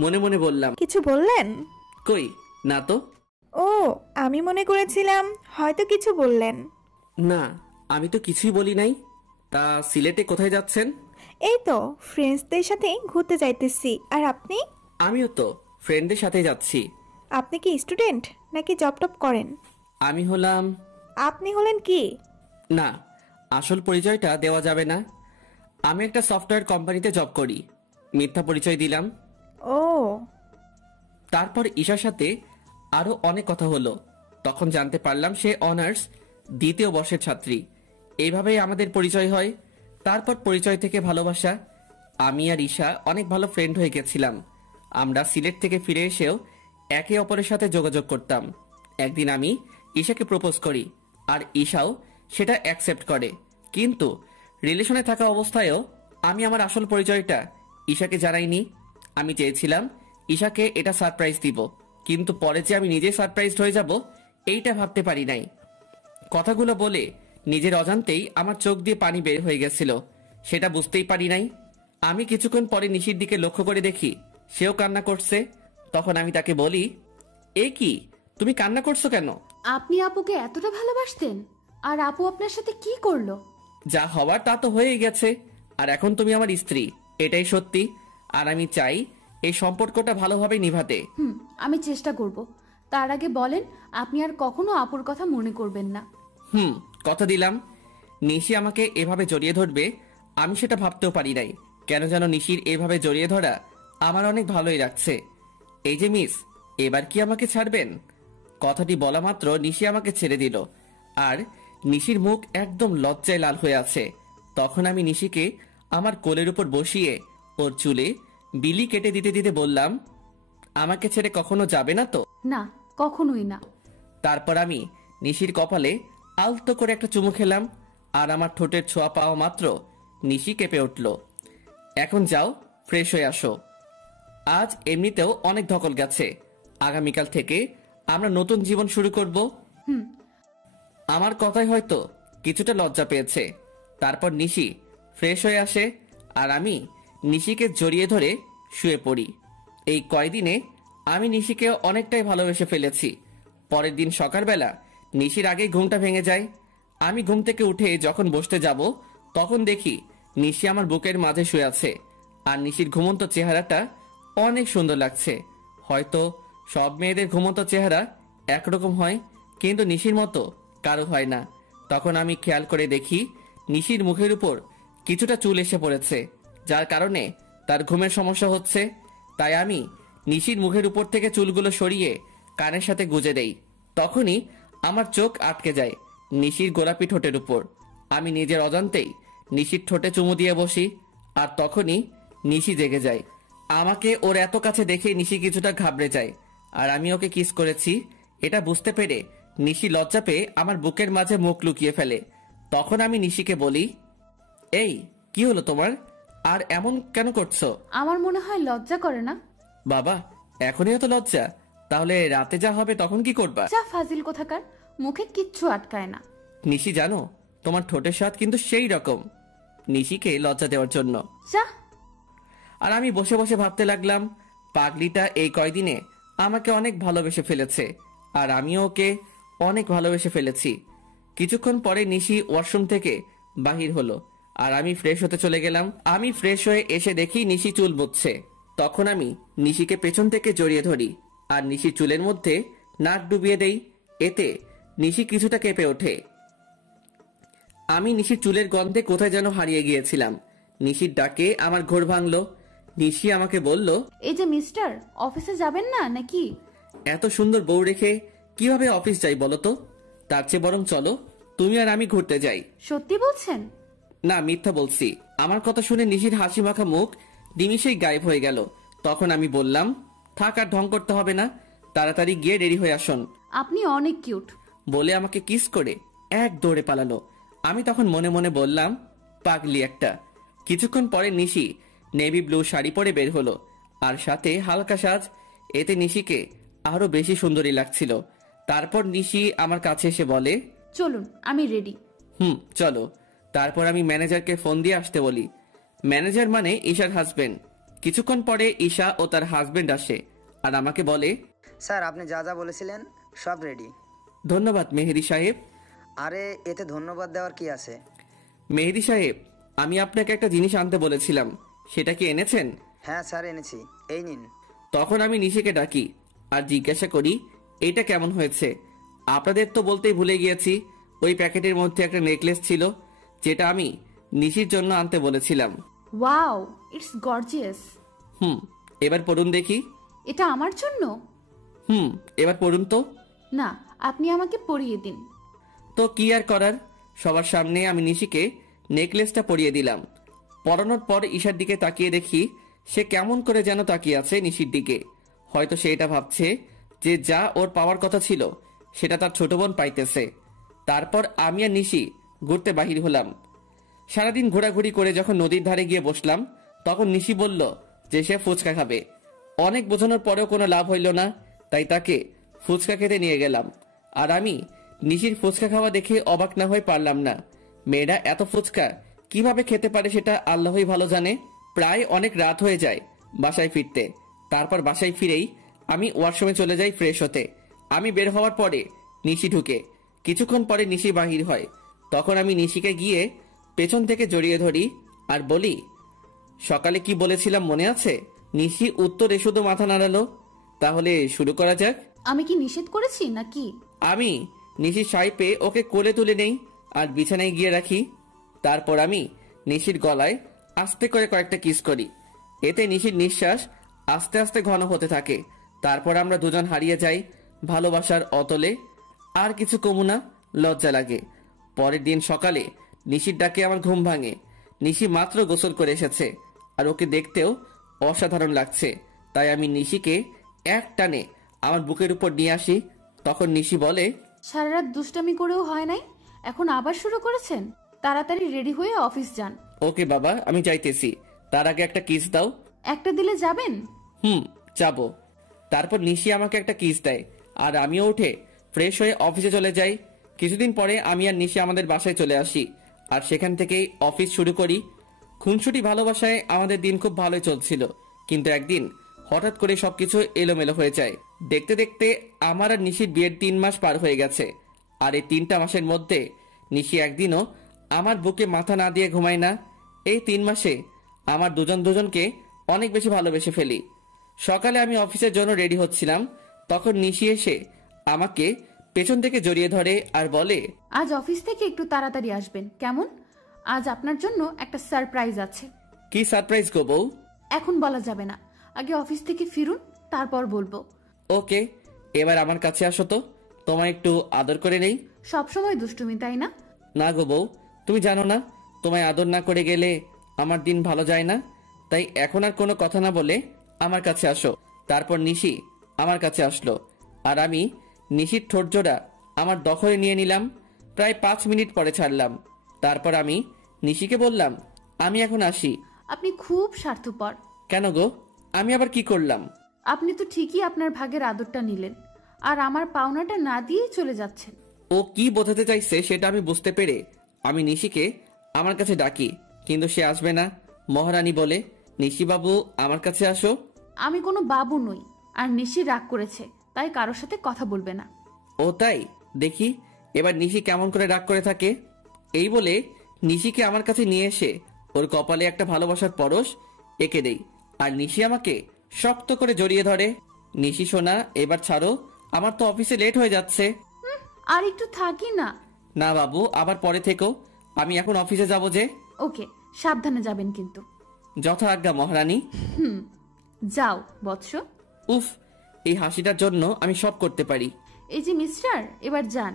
মনে মনে বললাম। কিছু বললেন? কই না তো। ও, আমি মনে করেছিলাম হয়তো কিছু বললেন। না, আমি তো কিছুই বলি নাই। তা সিলেটে কোথায় যাচ্ছেন? এই তো ফ্রেন্ডসদের সাথে ঘুরতে যাইতেছি। আর আপনি? আমিও তো ফ্রেন্ডের সাথে যাচ্ছি। আপনি কি স্টুডেন্ট নাকি জব টপ করেন? আমি হলাম। আপনি হলেন কি? না, আসল পরিচয়টা দেওয়া যাবে না। আমি একটা সফটওয়্যার কোম্পানিতে জব করি। মিথ্যা পরিচয় দিলাম। ও। তারপর ঈশার সাথে আরো অনেক কথা হলো। তখন জানতে পারলাম সে অনার্স 2য় বর্ষের ছাত্রী। এইভাবেই আমাদের পরিচয় হয়। তারপর পরিচয় থেকে ভালোবাসা। আমি আর ঈশা অনেক ভালো ফ্রেন্ড হয়ে গেছিলাম। আমরা সিলেট থেকে ফিরে এসেও একে অপরের সাথে যোগাযোগ করতাম। একদিন আমি ঈশাকে প্রপোজ করি, আর ঈশাও সেটা অ্যাকসেপ্ট করে। কিন্তু রিলেশনে থাকা অবস্থায়ও আমি আমার আসল পরিচয়টা ঈশাকে জানাইনি। আমি চেয়েছিলাম ঈশাকে এটা সারপ্রাইজ দিব, কিন্তু পরে যে আমি নিজে সারপ্রাইজড হয়ে যাব এইটা ভাবতে পারি নাই। কথাগুলো বলে নিজের অজান্তেই আমার চোখ দিয়ে পানি বের হয়ে গেছিল, সেটা বুঝতেই পারি নাই। আমি কিছুক্ষণ পরে নিশির দিকে লক্ষ্য করে দেখি সেও কান্না করছে। তখন আমি তাকে বলি, এ কি, তুমি কান্না করছো কেন? আপনি আপুকে এতটা ভালোবাসতেন, আর আপু আপনার সাথে কি করলো? যা হওয়ার তা তো হয়েই গেছে, আর এখন তুমি আমার স্ত্রী, এটাই সত্যি। আর আমি চাই এই সম্পর্কটা ভালোভাবে নিভাতে। আমি চেষ্টা করব। তার আগে বলেন, আপনি আর কখনো আপুর কথা মনে করবেন না। কথা দিলাম। নিশি আমাকে এভাবে জড়িয়ে ধরবে আমি সেটা ভাবতেও পারি নাই। কেন যেন নিশির এভাবে জড়িয়ে ধরা আমার অনেক ভালোই লাগছে। এই যে মিস, এবার কি আমাকে ছাড়বেন? কথাটি বলা মাত্র নিশি আমাকে ছেড়ে দিল, আর নিশির মুখ একদম লজ্জায় লাল হয়ে আছে। তখন আমি নিশিকে আমার কোলের উপর বসিয়ে ওর চুলে বিলি কেটে দিতে দিতে বললাম, আমাকে ছেড়ে কখনো যাবে না তো? না, কখনোই না। তারপর আমি নিশির কপালে আলতো করে একটা চুমু খেলাম, আর আমার ঠোঁটের ছোঁয়া পাওয়া মাত্র নিশি কেঁপে উঠল। এখন যাও, ফ্রেশ হয়ে আসো। আজ এমনিতেও অনেক ধকল গেছে, আগামীকাল থেকে আমরা নতুন জীবন শুরু করব। আমার কথাই হয়তো কিছুটা লজ্জা পেয়েছে। তারপর নিশি ফ্রেশ হয়ে আসে, আর আমি নিশিকে জড়িয়ে ধরে শুয়ে পড়ি। এই কয়দিনে আমি নিশিকে অনেকটাই ভালোবেসে ফেলেছি। পরের দিন সকালবেলা নিশির আগেই ঘুমটা ভেঙে যায়। আমি ঘুম থেকে উঠে যখন বসতে যাব, তখন দেখি নিশি আমার বুকের মাঝে শুয়ে আছে, আর নিশির ঘুমন্ত চেহারাটা অনেক সুন্দর লাগছে। হয়তো সব মেয়েদের ঘুমন্ত চেহারা একরকম হয়, কিন্তু নিশির মতো কারো হয় না। তখন আমি খেয়াল করে দেখি নিশির মুখের উপর কিছুটা চুল এসে পড়েছে, যার কারণে তার ঘুমের সমস্যা হচ্ছে। তাই আমি নিশির মুখের উপর থেকে চুলগুলো সরিয়ে কানের সাথে গুজে দেই। তখনই আমার চোখ আটকে যায় নিশির গোলাপি ঠোঁটের উপর। আমি নিজের অজান্তেই নিশির ঠোঁটে চুমু দিয়ে বসি, আর তখনই নিশি জেগে যায়। আমাকে ওর এত কাছে দেখে নিশি কিছুটা ঘাবড়ে যায়, আর আমি ওকে কিস করেছি এটা বুঝতে পেরে নিশি লজ্জা পেয়ে আমার বুকের মাঝে মুখ লুকিয়ে ফেলে। তখন আমি নিশিকে বলি, এই কি হলো তোমার, আর এমন কেন করছো? আমার মনে হয় লজ্জা করে না। বাবা, এখনই এত লজ্জা? তাহলে রাতে যা হবে তখন কি করবা? যা ফাজিল কোথাকার, মুখে কিচ্ছু আটকায় না। নিশি জানো, তোমার ঠোঁটের স্বাদ কিন্তু সেই রকম। নিশিকে লজ্জা দেওয়ার জন্য। যা। আর আমি বসে বসে ভাবতে লাগলাম, পাগলিটা এই কয়দিনে আমাকে অনেক ভালোবেসে ফেলেছে, আর আমিও ওকে অনেক ভালোবেসে ফেলেছি। কিছুক্ষণ পরে নিশি ওয়াশরুম থেকে বাহির হলো, আর আমি ফ্রেশ হতে চলে গেলাম। আমি ফ্রেশ হয়ে এসে দেখি নিশি চুল বুঝছে। তখন আমি নিশিকে পেছন থেকে জড়িয়ে ধরি, আর নিশি চুলের মধ্যে নাক ডুবিয়ে দেই। এতে নিশি কিছুটা কেঁপে ওঠে। আমি নিশির চুলের গন্ধে কোথায় যেন হারিয়ে গিয়েছিলাম। নিশির ডাকে আমার ঘোর ভাঙলো। নিশি আমাকে বলল, এই যে মিস্টার, অফিসে যাবেন না নাকি? এত সুন্দর বউ রেখে কিভাবে অফিস যাই বলো তো? তার চেয়ে বরং চলো তুমি আর আমি ঘুরতে যাই। সত্যি বলছেন? না, মিথ্যা বলছি। আমার কথা শুনে নিশির হাসি মাখা মুখ নিমিষেই গায়েব হয়ে গেল। তখন আমি বললাম, থাক আর ঢং করতে হবে না, তাড়াতাড়ি গিয়ে রেডি হয়ে আসুন। আপনি অনেক কিউট বলে আমাকে কিস করে এক দৌড়ে পালালো। আমি তখন মনে মনে বললাম, পাগলি একটা। কিছুক্ষণ পরে নিশি নেভি ব্লু শাড়ি পরে বের হলো, আর সাথে হালকা সাজ। এতে নিশিকে আরো বেশি সুন্দরী লাগছিল। তারপর নিশি আমার কাছে এসে বলে, চলুন, আমি রেডি। চলো। তারপর আমি ম্যানেজারকে ফোন দিয়ে আসতে বলি। ম্যানেজার মানে ঈশার হাজবেন্ড। কিছুক্ষণ পরে ঈশা ও তার হাজবেন্ড আসে, আর আমাকে বলে, স্যার, আপনি যা যা বলেছিলেন সব রেডি। ধন্যবাদ মেহেদি সাহেব। আরে, এতে ধন্যবাদ দেওয়ার কি আছে? মেহেদি সাহেব, আমি আপনাকে একটা জিনিস আনতে বলেছিলাম, সেটা কি এনেছেন? হ্যাঁ স্যার, এনেছি, এই নিন। তখন আমি নিশিকে ডাকি আর জিজ্ঞাসা করি, এইটা কেমন হয়েছে? আপনাদের তো বলতেই ভুলে গিয়েছি, ওই প্যাকেটের মধ্যে একটা নেকলেস ছিল, যেটা আমি নিশির জন্য আনতে বলেছিলাম। Wow, it's gorgeous. এবার পড়ুন দেখি। এটা আমার জন্য? এবার পড়ুন তো। না, আপনি আমাকে পরিয়ে দিন। তো কি আর করার, সবার সামনে আমি নিশিকে নেকলেসটা পরিয়ে দিলাম। পরানোর পর ঈশার দিকে তাকিয়ে দেখি সে কেমন করে যেন তাকিয়ে আছে নিশির দিকে। হয়তো সে এটা ভাবছে যে যা ওর পাওয়ার কথা ছিল সেটা তার ছোট বোন পাইতেছে। তারপর আমি আর নিশি ঘুরতে বাহির হলাম। সারাদিন ঘোরাঘুরি করে যখন নদীর ধারে গিয়ে বসলাম, তখন নিশি বলল যে সে ফুচকা খাবে। অনেক বোঝানোর পরেও কোনো লাভ হইল না, তাই তাকে ফুচকা খেতে নিয়ে গেলাম। আর আমি নিশির ফুচকা খাওয়া দেখে অবাক না হয়ে পারলাম না। মেয়েরা এত ফুচকা কিভাবে খেতে পারে সেটা আল্লাহই ভালো জানে। প্রায় অনেক রাত হয়ে যায় বাসায় ফিরতে। তারপর বাসায় ফিরেই আমি ওয়াশরুমে চলে যাই ফ্রেশ হতে। আমি বের হওয়ার পরে নিশি ঢুকে। কিছুক্ষণ পরে নিশি বাহির হয়। তখন আমি নিশিকে গিয়ে পেছন থেকে জড়িয়ে ধরি আর বলি, সকালে কি বলেছিলাম মনে আছে? নিশি উত্তরে শুধু মাথা নাড়ালো। তাহলে শুরু করা যাক। আমি কি নিষেধ করেছি নাকি? আমি নিশির শাড়ি পেয়ে ওকে কোলে তুলে নেই আর বিছানায় গিয়ে রাখি। তারপর আমি নিশির গলায় আস্তে করে কয়েকটা কিস করি। এতে নিশির নিঃশ্বাস আস্তে আস্তে ঘন হতে থাকে। তারপর আমরা দুজন হারিয়ে যাই ভালোবাসার অতলে। আর কিছু কমু না, লজ্জা লাগে। পরের দিন সকালে নিশির ডাকে আমার ঘুম ভাঙে। নিশি মাত্র গোসল করে এসেছে আর ওকে দেখতেও অসাধারণ লাগছে। তাই আমি নিশিকে এক টানে আমার বুকের উপর নিয়ে আসি। তখন নিশি বলে, সারা রাত দুষ্টামি করেও হয় নাই, এখন আবার শুরু করেছেন? তাড়াতাড়ি রেডি হয়ে অফিস যান। ওকে বাবা, আমি যাইতেছি। তার আগে একটা কিস দাও। একটা দিলে যাবেন? যাবো। তারপর নিশি আমাকে একটা কিস দেয় আর আমিও উঠে ফ্রেশ হয়ে অফিসে চলে যাই। কিছুদিন পরে আমি আর নিশি আমাদের বাসায় চলে আসি আর সেখান থেকেই অফিস শুরু করি। খুনসুটি ভালোবাসায় আমাদের দিন খুব ভালোই চলছিল, কিন্তু একদিন হঠাৎ করে সবকিছু এলোমেলো হয়ে যায়। দেখতে দেখতে আমার আর নিশির বিয়ের 3 মাস পার হয়ে গেছে। আর এই 3টা মাসের মধ্যে নিশি একদিনও আমার বুকে মাথা না দিয়ে ঘুমায় না। এই 3 মাসে আমার দুজনকে অনেক বেশি ভালোবেসে ফেলি। সকালে আমি অফিসের জন্য রেডি হচ্ছিলাম, তখন নিশি এসে আমাকে পেছন থেকে জড়িয়ে ধরে আর বলে, আজ অফিস থেকে একটু তাড়াতাড়ি আসবেন কেমন? আজ আপনার জন্য একটা সারপ্রাইজ আছে। কি সারপ্রাইজ গো বউ? এখন বলা যাবে না, আগে অফিস থেকে ফিরুন, তারপর বলবো। ওকে, এবার আমার কাছে আসো তো, তোমায় একটু আদর করে নেই। সবসময় দুষ্টুমি তাই না? না গো বউ, তুমি জানো না, তোমায় আদর না করে গেলে আমার দিন ভালো যায় না। তাই এখন আর কোনো কথা না বলে আমার কাছে আসো। তারপর নিশি আমার কাছে আসলো আর আমি নিশির ঠোঁট জোড়া আমার দখলে নিয়ে নিলাম। প্রায় 5 মিনিট পরে ছাড়লাম। তারপর আমি নিশিকে বললাম, আমি এখন আসি। আপনি খুব স্বার্থপর। কেন গো, আমি আবার কি করলাম? আপনি তো ঠিকই আপনার ভাগের আদরটা নিলেন আর আমার পাওনাটা না দিয়েই চলে যাচ্ছেন। ও কি বোঝাতে চাইছে সেটা আমি বুঝতে পেরে আমি নিশিকে আমার কাছে ডাকি, কিন্তু সে আসবে না। মহারানী বলে, নিশি বাবু আমার কাছে আসো। আমি কোনো বাবু নই, আর নিশি রাগ করেছে তাই কারোর সাথে কথা বলবে না। ও তাই, দেখি এবার নিশি কেমন করে রাগ করে থাকে। এই বলে নিশিকে আমার কাছে নিয়ে এসে ওর কপালে একটা ভালোবাসার পরশ এঁকে দেই আর নিশি আমাকে শক্ত করে জড়িয়ে ধরে। নিশি সোনা, এবার ছাড়ো, আমার তো অফিসে লেট হয়ে যাচ্ছে। আর একটু থাকি না। না বাবু, আবার পরে থেকো, আমি এখন অফিসে যাব যে। ওকে, সাবধানে যাবেন কিন্তু। যথা আজ্ঞা মহারানী। যাও বৎস। উফ, এই হাসিটার জন্য আমি সব করতে পারি। এই যে মিস্টার, এবার যান।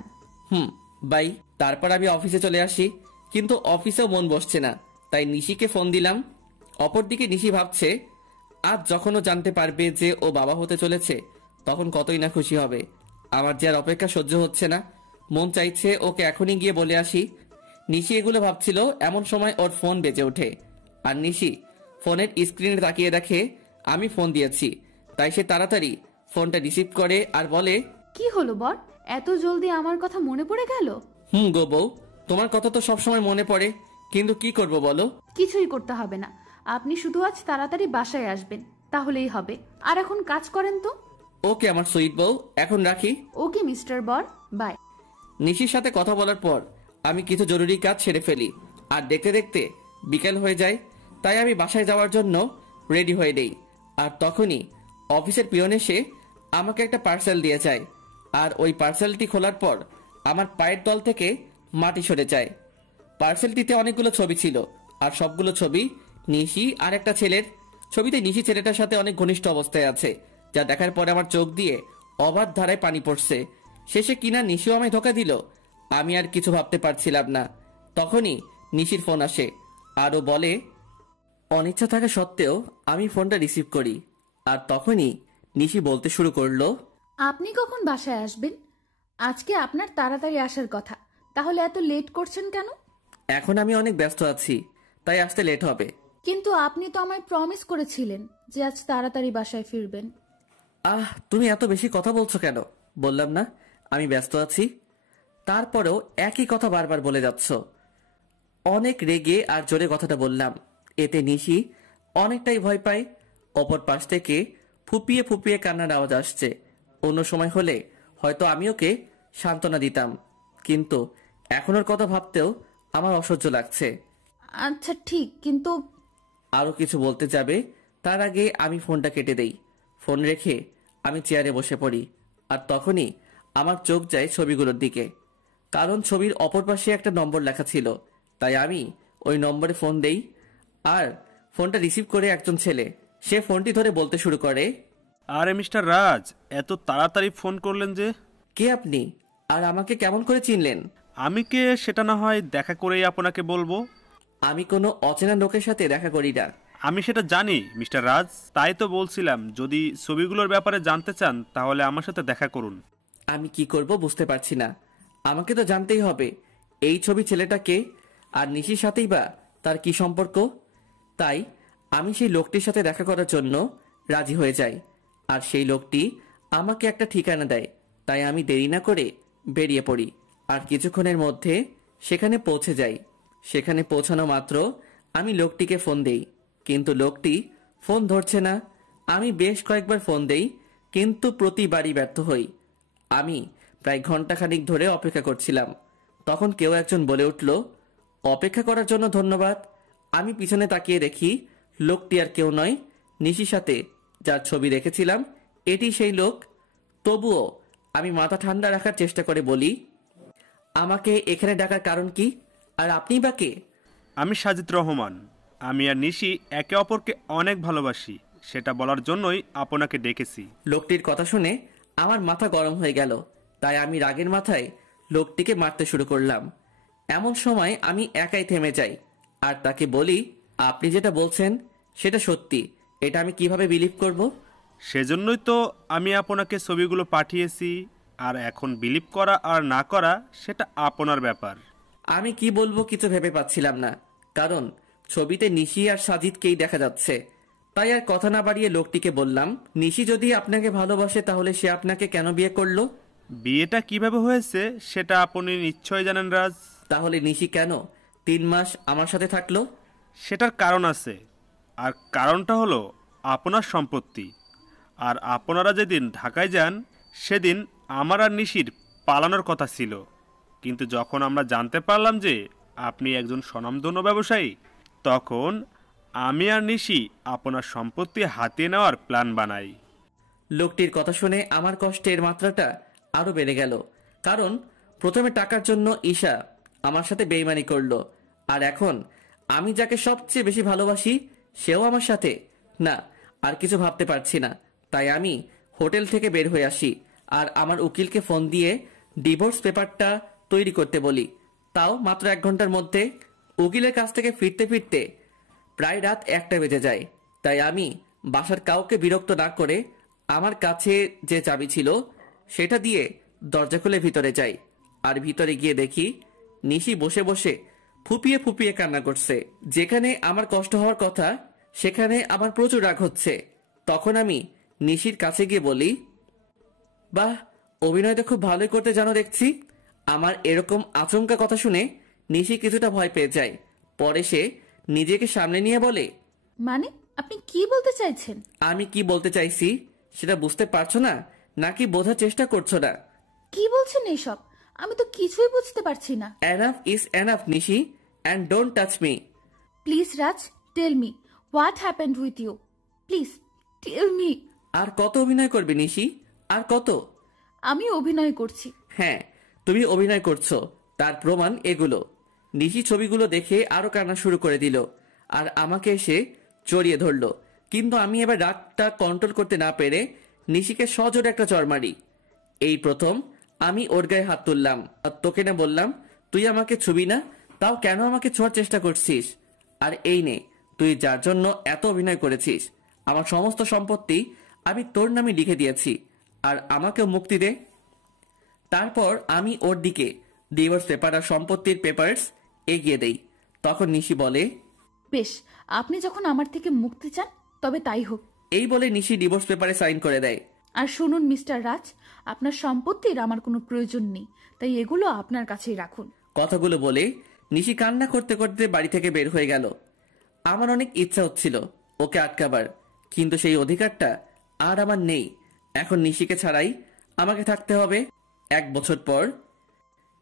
বাই। তারপর আমি অফিসে চলে আসি, কিন্তু অফিসেও মন বসছে না, তাই নিশিকে ফোন দিলাম। অপরদিকে নিশি ভাবছে, আজ যখন ও জানতে পারবে যে ও বাবা হতে চলেছে তখন কতই না খুশি হবে। আমার যে আর অপেক্ষা সহ্য হচ্ছে না, মন চাইছে ওকে এখনই গিয়ে বলে আসি। নিশি এগুলো ভাবছিল, এমন সময় ওর ফোন বেজে ওঠে আর নিশি ফোনের স্ক্রিনে তাকিয়ে দেখে আমি ফোন দিয়েছি। তাই সে তাড়াতাড়ি ফোনটা রিসিভ করে আর বলে, কি হলো বর, এত জলদি আমার কথা মনে পড়ে গেল? গো বউ, তোমার কথা তো সবসময় মনে পড়ে, কিন্তু কি করব বলো? কিছুই করতে হবে না, আপনি শুধু আজ তাড়াতাড়ি বাসায় আসবেন, তাহলেই হবে। আর এখন কাজ করেন তো। ওকে আমার সুইট বউ, এখন রাখি। ওকে মিস্টার বর, বাই। নিশির সাথে কথা বলার পর আমি কিছু জরুরি কাজ সেরে ফেলি আর দেখতে দেখতে বিকেল হয়ে যায়। তাই আমি বাসায় যাওয়ার জন্য রেডি হয়ে নেই। আর তখনই অফিসের পিয়ন এসে আমাকে একটা পার্সেল দিয়ে যায় আর ওই পার্সেলটি খোলার পর আমার পায়ের তল থেকে মাটি সরে যায়। পার্সেলটিতে অনেকগুলো ছবি ছিল আর সবগুলো ছবি নিশি আর একটা ছেলের। ছবিতে নিশি ছেলেটার সাথে অনেক ঘনিষ্ঠ অবস্থায় আছে, যা দেখার পরে আমার চোখ দিয়ে অবাধ ধারায় পানি পড়ছে। শেষে কিনা নিশিও আমায় ধোকা দিল। আমি আর কিছু ভাবতে পারছিলাম না। তখনই নিশির ফোন আসে আর ও বলে, অনিচ্ছা থাকা সত্ত্বেও আমি ফোনটা রিসিভ করি। আর তখনই নিশি বলতে শুরু করলো, আপনি কখন বাসায় আসবেন? আজকে আপনার তাড়াতাড়ি আসার কথা, তাহলে এত লেট করছেন কেন? এখন আমি অনেক ব্যস্ত আছি, তাই আসতে লেট হবে। কিন্তু আপনি তো আমায় প্রমিস করেছিলেন যে আজ তাড়াতাড়ি বাসায় ফিরবেন। তুমি এত বেশি কথা বলছো কেন? বললাম না আমি ব্যস্ত আছি। তারপরেও একই কথা বারবার বলে যাচ্ছ। অনেক রেগে আর জোরে কথাটা বললাম। এতে নিশি অনেকটাই ভয় পাই। অপর পাশ থেকে ফুপিয়ে ফুপিয়ে কান্নার আওয়াজ আসছে। অন্য সময় হলে হয়তো আমি ওকে সান্ত্বনা দিতাম, কিন্তু এখন ওর কথা ভাবতেও আমার অসহ্য লাগছে। আচ্ছা ঠিক, কিন্তু আরও কিছু বলতে যাবে তার আগে আমি ফোনটা কেটে দেই। ফোন রেখে আমি চেয়ারে বসে পড়ি, আর তখনই আমার চোখ যায় ছবিগুলোর দিকে। কারণ ছবির অপর পাশে একটা নম্বর লেখা ছিল, তাই আমি ওই নম্বরে ফোন দেই। আর ফোনটা রিসিভ করে একজন ছেলে, সে ফোনটি ধরে বলতে শুরু করে, আরে মিস্টার রাজ, এত তাড়াতাড়ি ফোন করলেন যে? কে আপনি, আর আমাকে কেমন করে চিনলেন? আমি কে সেটা না হয় দেখা করেই আপনাকে বলবো। আমি কোনো অচেনা লোকের সাথে দেখা করি না। আমি সেটা জানি মিস্টার রাজ, তাই তো বলছিলাম যদি ছবিগুলোর ব্যাপারে জানতে চান তাহলে আমার সাথে দেখা করুন। আমি কি করব বুঝতে পারছি না। আমাকে তো জানতেই হবে এই ছবি ছেলেটাকে, আর নিশির সাথেই বা তার কি সম্পর্ক। তাই আমি সেই লোকটির সাথে দেখা করার জন্য রাজি হয়ে যাই, আর সেই লোকটি আমাকে একটা ঠিকানা দেয়। তাই আমি দেরি না করে বেরিয়ে পড়ি, আর কিছুক্ষণের মধ্যে সেখানে পৌঁছে যাই। সেখানে পৌঁছানো মাত্র আমি লোকটিকে ফোন দেই, কিন্তু লোকটি ফোন ধরছে না। আমি বেশ কয়েকবার ফোন দেই, কিন্তু প্রতিবারই ব্যর্থ হই। আমি প্রায় ঘন্টাখানিক ধরে অপেক্ষা করছিলাম। তখন কেউ একজন বলে উঠল, অপেক্ষা করার জন্য ধন্যবাদ। আমি পিছনে তাকিয়ে দেখি লোকটি আর কেউ নয়, নিশির সাথে যার ছবি রেখেছিলাম এটি সেই লোক। তবুও আমি মাথা ঠান্ডা রাখার চেষ্টা করে বলি, আমাকে এখানে ডাকার কারণ কি, আর আপনি বা কে? আমি সাজিদ রহমান। আমি আর নিশি একে অপরকে অনেক ভালোবাসি, সেটা বলার জন্যই আপনাকে ডেকেছি। লোকটির কথা শুনে আমার মাথা গরম হয়ে গেল, তাই আমি রাগের মাথায় লোকটিকে মারতে শুরু করলাম। এমন সময় আমি একাই থেমে যাই, আর তাকে বলি, আপনি যেটা বলছেন সেটা সত্যি, এটা আমি কিভাবে বিলিভ করব? সেজন্যই তো আমি আপনাকে ছবিগুলো পাঠিয়েছি, আর এখন বিলিভ করা আর না করা সেটা আপনার ব্যাপার। আমি কি বলবো কিছু ভেবে পাচ্ছিলাম না, কারণ ছবিতে নিশি আর সাজিদকেই দেখা যাচ্ছে। তাই আর কথা না বাড়িয়ে লোকটিকে বললাম, নিশি যদি আপনাকে ভালোবাসে তাহলে সে আপনাকে কেন বিয়ে করলো? বিয়েটা কিভাবে হয়েছে সেটা আপনি নিশ্চয় জানেন রাজ। তাহলে নিশি কেন 3 মাস আমার সাথে থাকলো? সেটার কারণ আছে, আর কারণটা হলো আপনার সম্পত্তি। আর আপনারা যেদিন ঢাকায় যান সেদিন আমার আর নিশির পালানোর কথা ছিল, কিন্তু যখন আমরা জানতে পারলাম যে আপনি একজন স্বনামধন্য ব্যবসায়ী, তখন আমি আর নিশি আপনার সম্পত্তি হাতিয়ে নেওয়ার প্ল্যান বানাই। লোকটির কথা শুনে আমার কষ্টের মাত্রাটা আরো বেড়ে গেল, কারণ প্রথমে টাকার জন্য ঈশা আমার সাথে বেইমানি করলো, আর এখন আমি যাকে সবচেয়ে বেশি ভালোবাসি সেও আমার সাথে। না, আর কিছু ভাবতে পারছি না। তাই আমি হোটেল থেকে বের হয়ে আসি, আর আমার উকিলকে ফোন দিয়ে ডিভোর্স পেপারটা তৈরি করতে বলি। তাও মাত্র 1 ঘন্টার মধ্যে। উকিলের কাছ থেকে ফিরতে ফিরতে প্রায় রাত 1টা বেজে যায়। তাই আমি বাসার কাউকে বিরক্ত না করে আমার কাছে যে চাবি ছিল সেটা দিয়ে দরজা খুলে ভিতরে যাই, আর ভিতরে গিয়ে দেখি নিশি বসে বসে ফুপিয়ে ফুপিয়ে কান্না করছে। যেখানে আমার কষ্ট হওয়ার কথা সেখানে আমার প্রচুর রাগ হচ্ছে। তখন আমি নিশির কাছে গিয়ে বলি, বাহ, অভিনয় তো খুব ভালোই করতে জানো দেখছি। আমার এরকম আচমকা কথা শুনে নিশি কিছুটা ভয় পেয়ে যায়। পরে সে নিজেকে সামনে নিয়ে বলে, মানে আপনি কি বলতে চাইছেন? আমি কি বলতে চাইছি সেটা বুঝতে পারছো না, নাকি বোঝার চেষ্টা করছো না? কি বলছেন এইসব? আমি তো কিছুই বুঝতে পারছি না। Enough is enough Nishi, and don't touch me. Please Raj, tell me what happened with you. Please tell me. আর কত অভিনয় করবে নিশি, আর কত? আমি অভিনয় করছি। হ্যাঁ, তুমি অভিনয় করছো, তার প্রমাণ এগুলো। নিশি ছবিগুলো দেখে আরো কান্না শুরু করে দিল, আর আমাকে এসে জড়িয়ে ধরলো। কিন্তু আমি এবার রাগটা কন্ট্রোল করতে না পেরে নিশিকে সজোরে একটা চড় মারি। এই প্রথম আমি ওর গায়ে হাত তুললাম, আর তোকে না বললাম তুই আমাকে ছুবি না, তাও কেন আমাকে ছোঁয়ার চেষ্টা করছিস? আর এই নে, তুই যার জন্য এত অভিনয় করেছিস, আমার সমস্ত সম্পত্তি আমি তোর নামে লিখে দিয়েছি, আর আমাকেও মুক্তি দে। তারপর আমি ওর দিকে ডিভোর্স পেপার আর সম্পত্তির পেপারস এগিয়ে দেই। তখন নিশি বলে, বেশ, আপনি যখন আমার থেকে মুক্তি চান তবে তাই হোক। এই বলে নিশি ডিভোর্স পেপারে সাইন করে দেয়। আর শুনুন মিস্টার রাজ, আপনার সম্পত্তির আমার কোনো প্রয়োজন নেই, তাই এগুলো আপনার কাছেই রাখুন। কথাগুলো বলে নিশি কান্না করতে করতে বাড়ি থেকে বের হয়ে গেল। আমার অনেক ইচ্ছা হচ্ছিল ওকে আটকাবার, কিন্তু সেই অধিকারটা আর আমার নেই। এখন নিশিকে ছাড়াই আমাকে থাকতে হবে। 1 বছর পর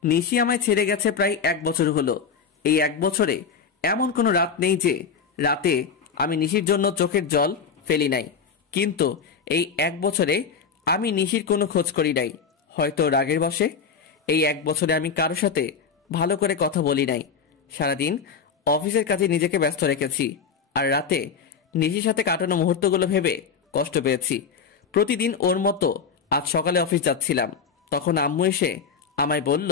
নিশি আমায় ছেড়ে গেছে, প্রায় 1 বছর হলো। এই 1 বছরে এমন কোনো রাত নেই যে রাতে আমি নিশির জন্য চোখের জল ফেলি নাই। কিন্তু এই 1 বছরে আমি নিশির কোনো খোঁজ করি নাই, হয়তো রাগের বশে। এই 1 বছরে আমি কারো সাথে ভালো করে কথা বলি নাই। সারাদিন অফিসের কাজে নিজেকে ব্যস্ত রেখেছি, আর রাতে নিশির সাথে কাটানো মুহূর্তগুলো ভেবে কষ্ট পেয়েছি। প্রতিদিন ওর মতো আজ সকালে অফিস যাচ্ছিলাম, তখন আম্মু এসে আমায় বলল,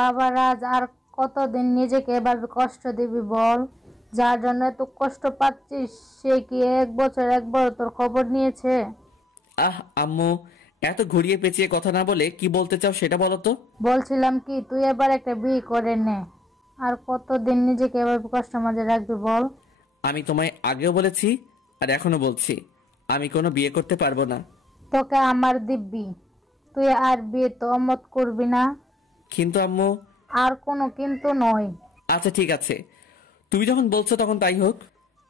বাবা রাজ, আর কতদিন নিজেকে এভাবে কষ্ট দিবি বল? যার জন্য এত কষ্ট পাচ্ছিস সে কি 1 বছর একবার তোর খবর নিয়েছে? আহ আম্মু, এত ঘুরিয়ে পেঁচিয়ে কথা না বলে কি বলতে চাও সেটা বলো তো। বলছিলাম কি, তুই এবার একটা বিয়ে করে নে। আর কতদিন নিজেকে এভাবে কষ্ট মাঝে রাখবি বল? আমি তোমায় আগেও বলেছি আর এখনো বলছি, আমি কোনো বিয়ে করতে পারবো না। তোকে আমার দিব্যি, তুই আর বিয়ে তো অমত করবি না। কিন্তু আম্মু। আর কোনো কিন্তু নয়। আচ্ছা ঠিক আছে, তুমি যখন বলছো তখন তাই হোক,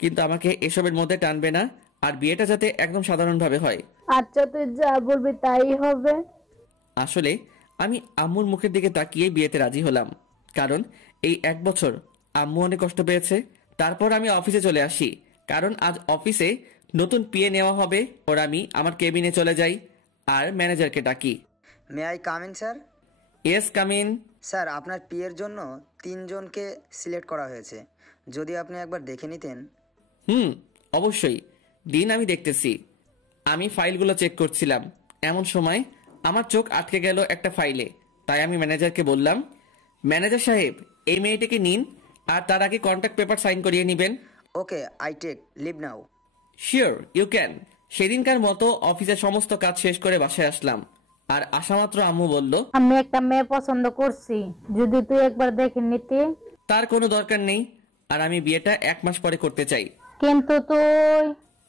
কিন্তু আমাকে এসবের মধ্যে টানবে না, আর বিয়েটা যাতে একদম সাধারণভাবে হয়। আচ্ছা, তুই যা বলবি তাই হবে। আসলে আমি আম্মুর মুখের দিকে তাকিয়ে বিয়েতে রাজি হলাম, কারণ এই 1 বছর আম্মু অনেক কষ্ট পেয়েছে। তারপর আমি অফিসে চলে আসি, কারণ আজ অফিসে নতুন পিএ নেওয়া হবে। ওর আমি আমার কেবিনে চলে যাই আর ম্যানেজারকে ডাকি। May I come in sir? Yes, come in. Sir, আপনার পিএর জন্য 3 জনকে সিলেক্ট করা হয়েছে, যদি আপনি একবার দেখে নিতেন। অবশ্যই দিন, আমি দেখতেছি। আমি ফাইলগুলো চেক করছিলাম, এমন সময় আমার চোখ আটকে গেল একটা ফাইলে। তাই আমি ম্যানেজারকে বললাম, ম্যানেজার সাহেব, এই মেয়েটাকে নিন আর তার আগে কন্ট্রাক্ট পেপার সাইন করিয়ে নেবেন। Okay, I take leave now. Sure, you can. সেদিনকার মতো অফিসের সমস্ত কাজ শেষ করে বাসায় আসলাম, আর আসামাত্র আম্মু বলল, আমি একটা মেয়ে পছন্দ করছি, যদি তুই একবার দেখে নিতি। তার কোনো দরকার নেই, আর আমি বিয়েটা 1 মাস পরে করতে চাই। কিন্তু তুই।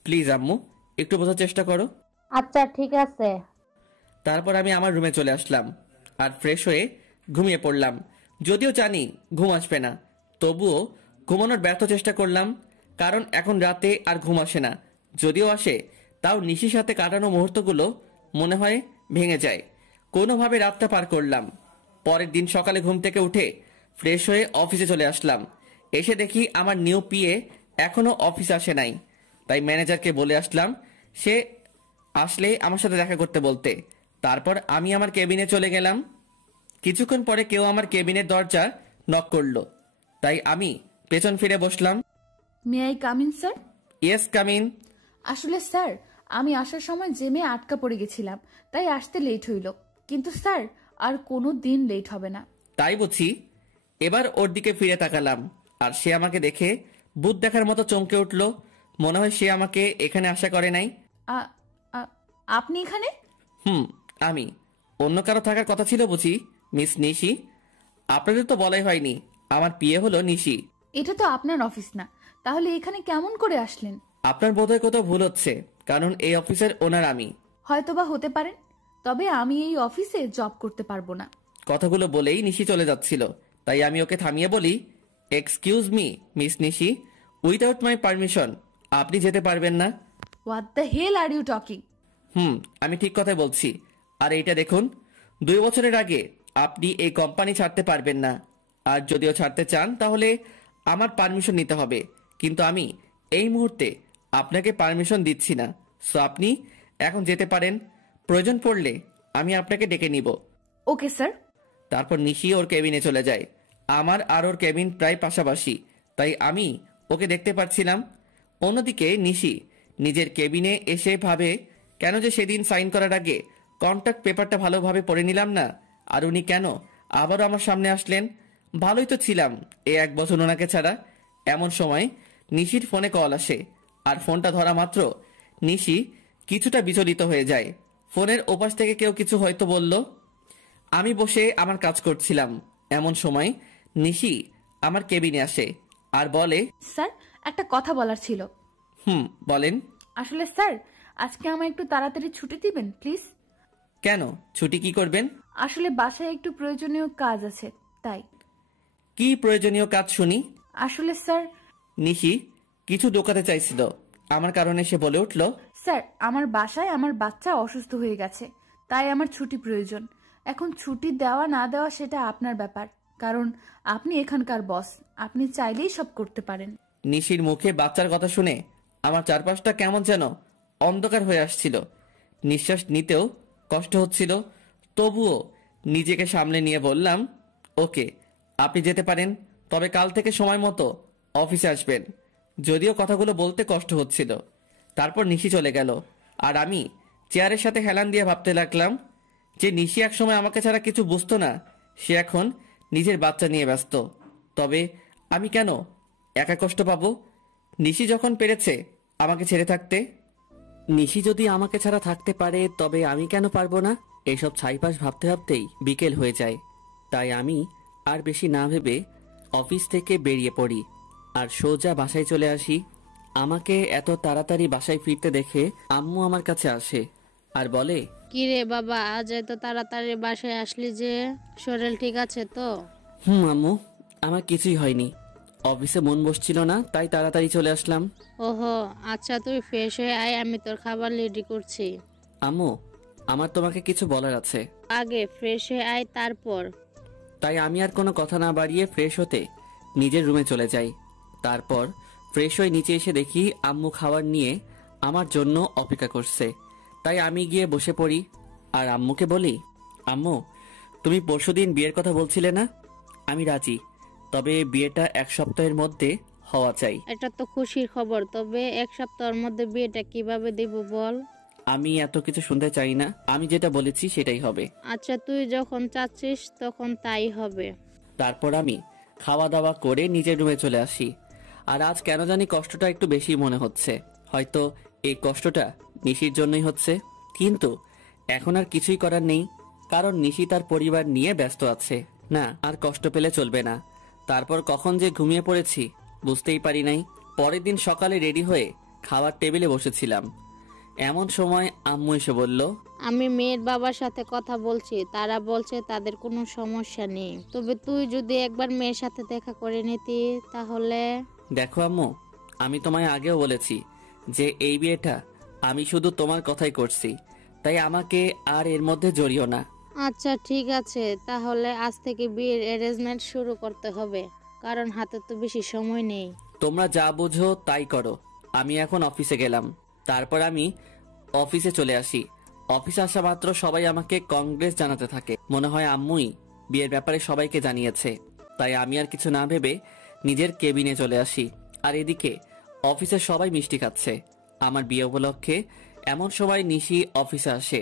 প্লিজ আম্মু, একটু বোঝার চেষ্টা করো। আচ্ছা ঠিক আছে। তারপর আমি আমার রুমে চলে আসলাম আর ফ্রেশ হয়ে ঘুমিয়ে পড়লাম। যদিও জানি ঘুম আসবে না, তবুও ঘুমানোর ব্যর্থ চেষ্টা করলাম, কারণ এখন রাতে আর ঘুম আসে না। যদিও আসে, তাও নিশির সাথে কাটানো মুহূর্তগুলো মনে হয় ভেঙে যায়। কোনোভাবে রাতটা পার করলাম। পরের দিন সকালে ঘুম থেকে উঠে ফ্রেশ হয়ে অফিসে চলে আসলাম। এসে দেখি আমার নিউ পিএ এখনো অফিস আসে নাই। তাই ম্যানেজারকে বলে আসলাম সে আসলে আমার সাথে দেখা করতে বলতে। তারপর আমি আমার কেবিনে চলে গেলাম। কিছুক্ষণ পরে কেউ আমার কেবিনের দরজা নক করলো, তাই আমি পেছন ফিরে বসলাম। May I come in sir? Yes, come in. আসলে স্যার, আমি আসার সময় জেমে আটকা পড়ে গেছিলাম, তাই আসতে লেট হইল। কিন্তু স্যার, আর কোনো দিন লেট হবে না। তাই বুঝি? এবার ওর দিকে ফিরে তাকালাম, আর সে আমাকে দেখে ভূত দেখার মতো চমকে উঠল। মনে হয় সে আমাকে এখানে আশা করে নাই। আপনি এখানে? আমি। অন্য কারো থাকার কথা ছিল বুঝি, মিস নিশি? আপনাদের তো বলাই হয়নি আমার পিএ হলো নিশি। এটা তো আপনার অফিস না, তাহলে এখানে কেমন করে আসলেন? আপনার বোধহয় কোথাও ভুল হচ্ছে, কারণ এই অফিসের ওনার আমি। হয়তোবা হতে পারেন, তবে আমি এই অফিসে জব করতে পারবো না। কথাগুলো বলেই নিশি চলে যাচ্ছিল, তাই আমি ওকে থামিয়ে বলি, excuse me Miss Nishi, without my permission আপনি যেতে পারবেন না। What the hell are you talking? আমি ঠিক কথাই বলছি। আর এইটা দেখুন, 2 বছরের আগে আপনি এই কোম্পানি ছাড়তে পারবেন না, আর যদিও ছাড়তে চান তাহলে আমার পারমিশন নিতে হবে। কিন্তু আমি এই মুহূর্তে আপনাকে পারমিশন দিচ্ছি না, সো আপনি এখন যেতে পারেন। প্রয়োজন পড়লে আমি আপনাকে ডেকে নিব। Okay sir. তারপর নিশি ওর কেবিনে চলে যায়। আমার আর ওর কেবিন প্রায় পাশাপাশি, তাই আমি ওকে দেখতে পাচ্ছিলাম। অন্যদিকে নিশি নিজের কেবিনে এসে ভাবে, কেন যে সেদিন সাইন করার আগে কন্ট্রাক্ট পেপারটা ভালোভাবে পড়ে নিলাম না, আর উনি কেন আবারও আমার সামনে আসলেন? ভালোই তো ছিলাম এই 1 বছর ওনাকে ছাড়া। এমন সময় নিশির ফোনে কল আসে, আর ফোনটা ধরা মাত্র নিশি কিছুটা বিচলিত হয়ে যায়। ফোনের ওপাশ থেকে কেউ কিছু হয়তো বলল। আমি বসে আমার কাজ করছিলাম, এমন সময় নিশি আমার কেবিনে আসে আর বলে, স্যার, একটা কথা বলার ছিল। বলেন। আসলে স্যার, আজকে আমায় একটু তাড়াতাড়ি ছুটি দিবেন প্লিজ। কেন, ছুটি কি করবেন? আসলে বাসায় একটু প্রয়োজনীয় কাজ আছে, তাই। কি প্রয়োজনীয় কাজ শুনি? আসলে স্যার, নিশি কিছু দোকাতে চাইছিল, আমার কারণে সে বলে উঠল, স্যার আমার বাসায় আমার বাচ্চা অসুস্থ হয়ে গেছে, তাই আমার ছুটি প্রয়োজন। এখন ছুটি দেওয়া না দেওয়া সেটা আপনার ব্যাপার, কারণ আপনি এখানকার বস, আপনি চাইলেই সব করতে পারেন। নিশির মুখে বাচ্চার কথা শুনে আমার চারপাশটা কেমন যেন অন্ধকার হয়ে আসছিল। নিঃশ্বাস নিতেও কষ্ট হচ্ছিল। তবুও নিজেকে সামলে নিয়ে বললাম, ওকে, আপনি যেতে পারেন, তবে কাল থেকে সময় মতো অফিসে আসবেন। যদিও কথাগুলো বলতে কষ্ট হচ্ছিল। তারপর নিশি চলে গেল, আর আমি চেয়ারের সাথে হেলান দিয়ে ভাবতে লাগলাম যে নিশি একসময় আমাকে ছাড়া কিছু বুঝতো না, সে এখন নিজের বাচ্চা নিয়ে ব্যস্ত। তবে আমি কেন একা কষ্ট পাবো? নিশি যখন পেরেছে আমাকে ছেড়ে থাকতে, নিশি যদি আমাকে ছাড়া থাকতে পারে, তবে আমি কেন পারবো না? এইসব ছাইপাশ ভাবতে ভাবতেই বিকেল হয়ে যায়। তাই আমি আর বেশি না ভেবে অফিস থেকে বেরিয়ে পড়ি আর সোজা বাসায় চলে আসি। আমাকে এত তাড়াতাড়ি বাসায় ফিরতে দেখে আম্মু আমার কাছে আসে আর বলে, কিরে বাবা, আজ এত তাড়াতাড়ি বাসায় আসলি যে? শরীর ঠিক আছে তো? আম্মু, আমার কিছুই হয়নি, অফিসে মন বসছিল না, তাই তাড়াতাড়ি চলে আসলাম। ওহো আচ্ছা, তুই ফ্রেশ হয়ে আয়, আমি তোর খাবার রেডি করছি। আম্মু, আমার তোমাকে কিছু বলার আছে। আগে ফ্রেশ হয়ে আয়, তারপর। তাই আমি আর কোনো কথা না বাড়িয়ে ফ্রেশ হতে নিজের রুমে চলে যাই। তারপর ফ্রেশ হয়ে নিচে এসে দেখি আম্মু খাবার নিয়ে আমার জন্য অপেক্ষা করছে। তাই আমি গিয়ে বসে পড়ি আর আম্মুকে বলি, আম্মু, তুমি পরশুদিন বিয়ের কথা বলছিলে না? আমি রাজি, তবে বিয়েটা 1 সপ্তাহের মধ্যে হওয়া চাই। এটা তো খুশির খবর, তবে 1 সপ্তাহের মধ্যে বিয়েটা কিভাবে দেব বল? আমি এত কিছু শুনতে চাই না, আমি যেটা বলেছি সেটাই হবে। আচ্ছা, তুই যখন চাচ্ছিস তখন তাই হবে। তারপর আমি খাওয়া দাওয়া করে নিজের রুমে চলে আসি। আর আজ কেন জানি কষ্টটা একটু বেশি মনে হচ্ছে। হয়তো এই কষ্টটা নিশির জন্যই হচ্ছে, কিন্তু এখন আর কিছুই করার নেই, কারণ নিশি তার পরিবার নিয়ে ব্যস্ত আছে। না, আর কষ্ট পেলে চলবে না। তারপর কখন যে ঘুমিয়ে পড়েছি বুঝতেই পারি নাই। পরের দিন সকালে রেডি হয়ে খাওয়ার টেবিলে বসেছিলাম, এমন সময় আম্মু এসে বলল, আমি মেয়ের বাবার সাথে কথা বলছি, তারা বলছে তাদের কোনো সমস্যা নেই, তবে তুই যদি একবার মেয়ের সাথে দেখা করে নিতি তাহলে। দেখো আম্মু, আমি তোমায় আগেও বলেছি যে এই বিয়েটা আমি শুধু তোমার কথাই করছি, তাই আমাকে আর এর মধ্যে জড়িও না। আচ্ছা ঠিক আছে, তাহলে আজ থেকে বিয়ের অ্যারেঞ্জমেন্ট শুরু করতে হবে, কারণ হাতে তো বেশি সময় নেই। তোমরা যা বুঝো তাই করো। আমি এখন অফিসে গেলাম। তারপর আমি অফিসে চলে আসি। অফিসে আসা মাত্র সবাই আমাকে কংগ্রেস জানাতে থাকে। মনে হয় আম্মুই বিয়ের ব্যাপারে সবাইকে জানিয়েছে। তাই আমি আর কিছু না ভেবে নিজের কেবিনে চলে আসি। আর এদিকে অফিসের সবাই মিষ্টি খাচ্ছে আমার বিয়ে উপলক্ষে। এমন সময় নিশি অফিসে আসে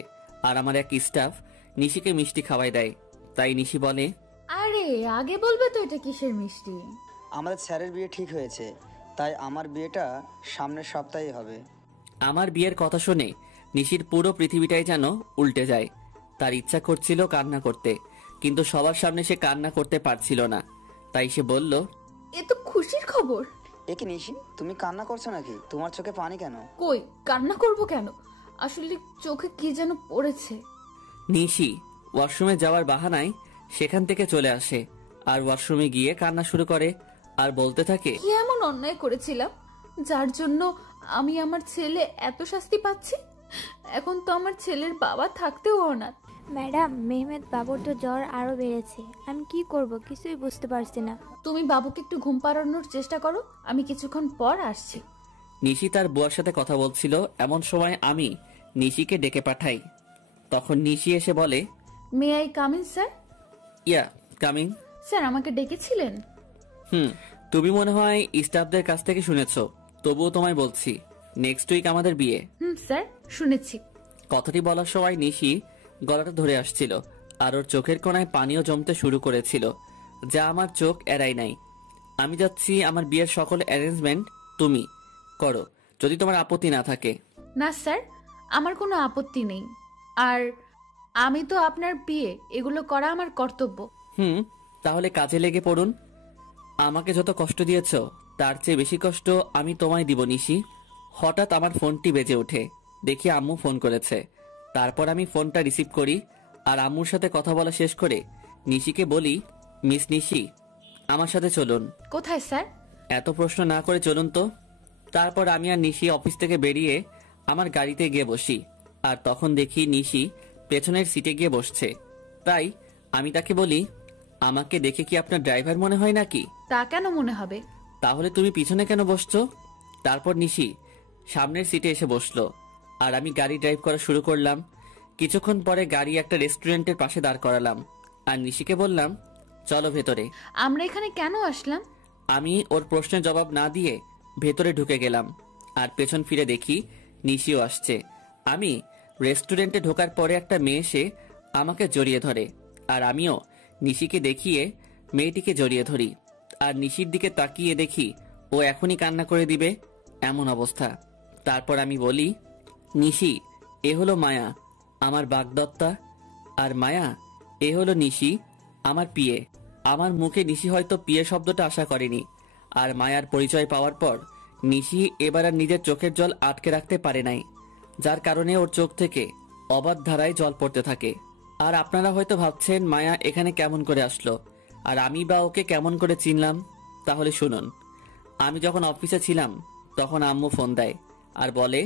আর আমার এক স্টাফ নিশিকে মিষ্টি খাওয়াই দেয়। তাই নিশি বলে, আরে আগে বলবে তো এটা কিসের মিষ্টি? আমাদের স্যারের বিয়ে ঠিক হয়েছে, তাই আমার বিয়েটা সামনের সপ্তাহে হবে। আমার বিয়ের কথা শুনে নিশির পুরো পৃথিবীটাই যেন উল্টে যায়। তার ইচ্ছা করছিল কান্না করতে, কিন্তু সবার সামনে সে কান্না করতে পারছিল না। তাই সে বলল, এ তো খুশির খবর। এ কি নিশি, তুমি কান্না করছো নাকি? তোমার চোখে পানি কেন? কই, কান্না করব কেন? আসলে চোখে কি যেন পড়েছে। নিশি ওয়াশরুমে যাওয়ার বাহানায় সেখান থেকে চলে আসে আর ওয়াশরুমে গিয়ে কান্না শুরু করে আর বলতে থাকে, কি এমন অন্যায় করেছিলাম যার জন্য আমি আমার ছেলে এত শাস্তি পাচ্ছি? এখন তো আমার ছেলের বাবা থাকতেও অনাথ। ম্যাডাম, মেহমেদ বাবুর তো জ্বর আরো বেড়েছে, আমি কি করব কিছুই বুঝতে পারছি না। তুমি বাবুকে একটু ঘুম পাড়ানোর চেষ্টা করো, আমি কিছুক্ষণ পর আসছি। নিশি তার বুয়ার সাথে কথা বলছিল। এমন সময় আমি নিশিকে ডেকে পাঠাই। তখন নিশি এসে বলে, may I come in sir? Ya, coming. Sir আমাকে ডেকেছিলেন? তুমি মনে হয় স্টাফদের কাছ থেকে শুনেছো, তবুও তোমায় বলছি, নেক্সট উইক আমাদের বিয়ে। স্যার শুনেছি। কথাটি বলার সময় নিশি গলাটা ধরে আসছিল আর ওর চোখের কোণায় পানিও জমতে শুরু করেছিল, যা আমার চোখ এড়াই নাই। আমি যাচ্ছি, আমার বিয়ের সকল অ্যারেঞ্জমেন্ট তুমি করো, যদি তোমার আপত্তি না থাকে। না স্যার, আমার কোনো আপত্তি নেই, আর আমি তো আপনার বিয়ে, এগুলো করা আমার কর্তব্য। তাহলে কাজে লেগে পড়ুন। আমাকে যত কষ্ট দিয়েছ তার চেয়ে বেশি কষ্ট আমি তোমায় দিব নিশি। হঠাৎ আমার ফোনটি বেজে ওঠে, দেখি আম্মু ফোন করেছে। তারপর আমি ফোনটা রিসিভ করি আর আম্মুর সাথে কথা বলা শেষ করে নিশিকে বলি, মিস নিশি, আমার সাথে চলুন। কোথায় স্যার? এত প্রশ্ন না করে চলুন তো। তারপর আমি আর নিশি অফিস থেকে বেরিয়ে আমার গাড়িতে গিয়ে বসি, আর তখন দেখি নিশি পেছনের সিটে গিয়ে বসছে। তাই আমি তাকে বলি, আমাকে দেখে কি আপনার ড্রাইভার মনে হয় নাকি? তা কেন মনে হবে? তাহলে তুমি পিছনে কেন বসছো? তারপর নিশি সামনের সিটে এসে বসলো, আর আমি গাড়ি ড্রাইভ করা শুরু করলাম। কিছুক্ষণ পরে গাড়ি একটা রেস্টুরেন্টের পাশে দাঁড় করালাম, আর নিশিকে বললাম, চলো ভেতরে। আমরা এখানে কেন আসলাম? আমি ওর প্রশ্নের জবাব না দিয়ে ভেতরে ঢুকে গেলাম, আর পেছন ফিরে দেখি নিশিও আসছে। আমি রেস্টুরেন্টে ঢোকার পরে একটা মেয়ে এসে আমাকে জড়িয়ে ধরে, আর আমিও নিশিকে দেখিয়ে মেয়েটিকে জড়িয়ে ধরি। আর নিশির দিকে তাকিয়ে দেখি ও এখনই কান্না করে দিবে এমন অবস্থা। তারপর আমি বলি, নিশি, এ হলো মায়া, আমার বাগদত্তা, আর মায়া, এ হলো নিশি, আমার পিয়ে। আমার মুখে নিশি হয়তো পিয়ে শব্দটা আশা করেনি, আর মায়ার পরিচয় পাওয়ার পর নিশি এবার আর নিজের চোখের জল আটকে রাখতে পারে নাই, যার কারণে ওর চোখ থেকে অবাধ ধারায় জল পড়তে থাকে। আর আপনারা হয়তো ভাবছেন মায়া এখানে কেমন করে আসলো, আর আমি বা ওকে কেমন করে চিনলাম। তাহলে শুনুন, আমি যখন অফিসে ছিলাম তখন আম্মু ফোন দেয় আর বলে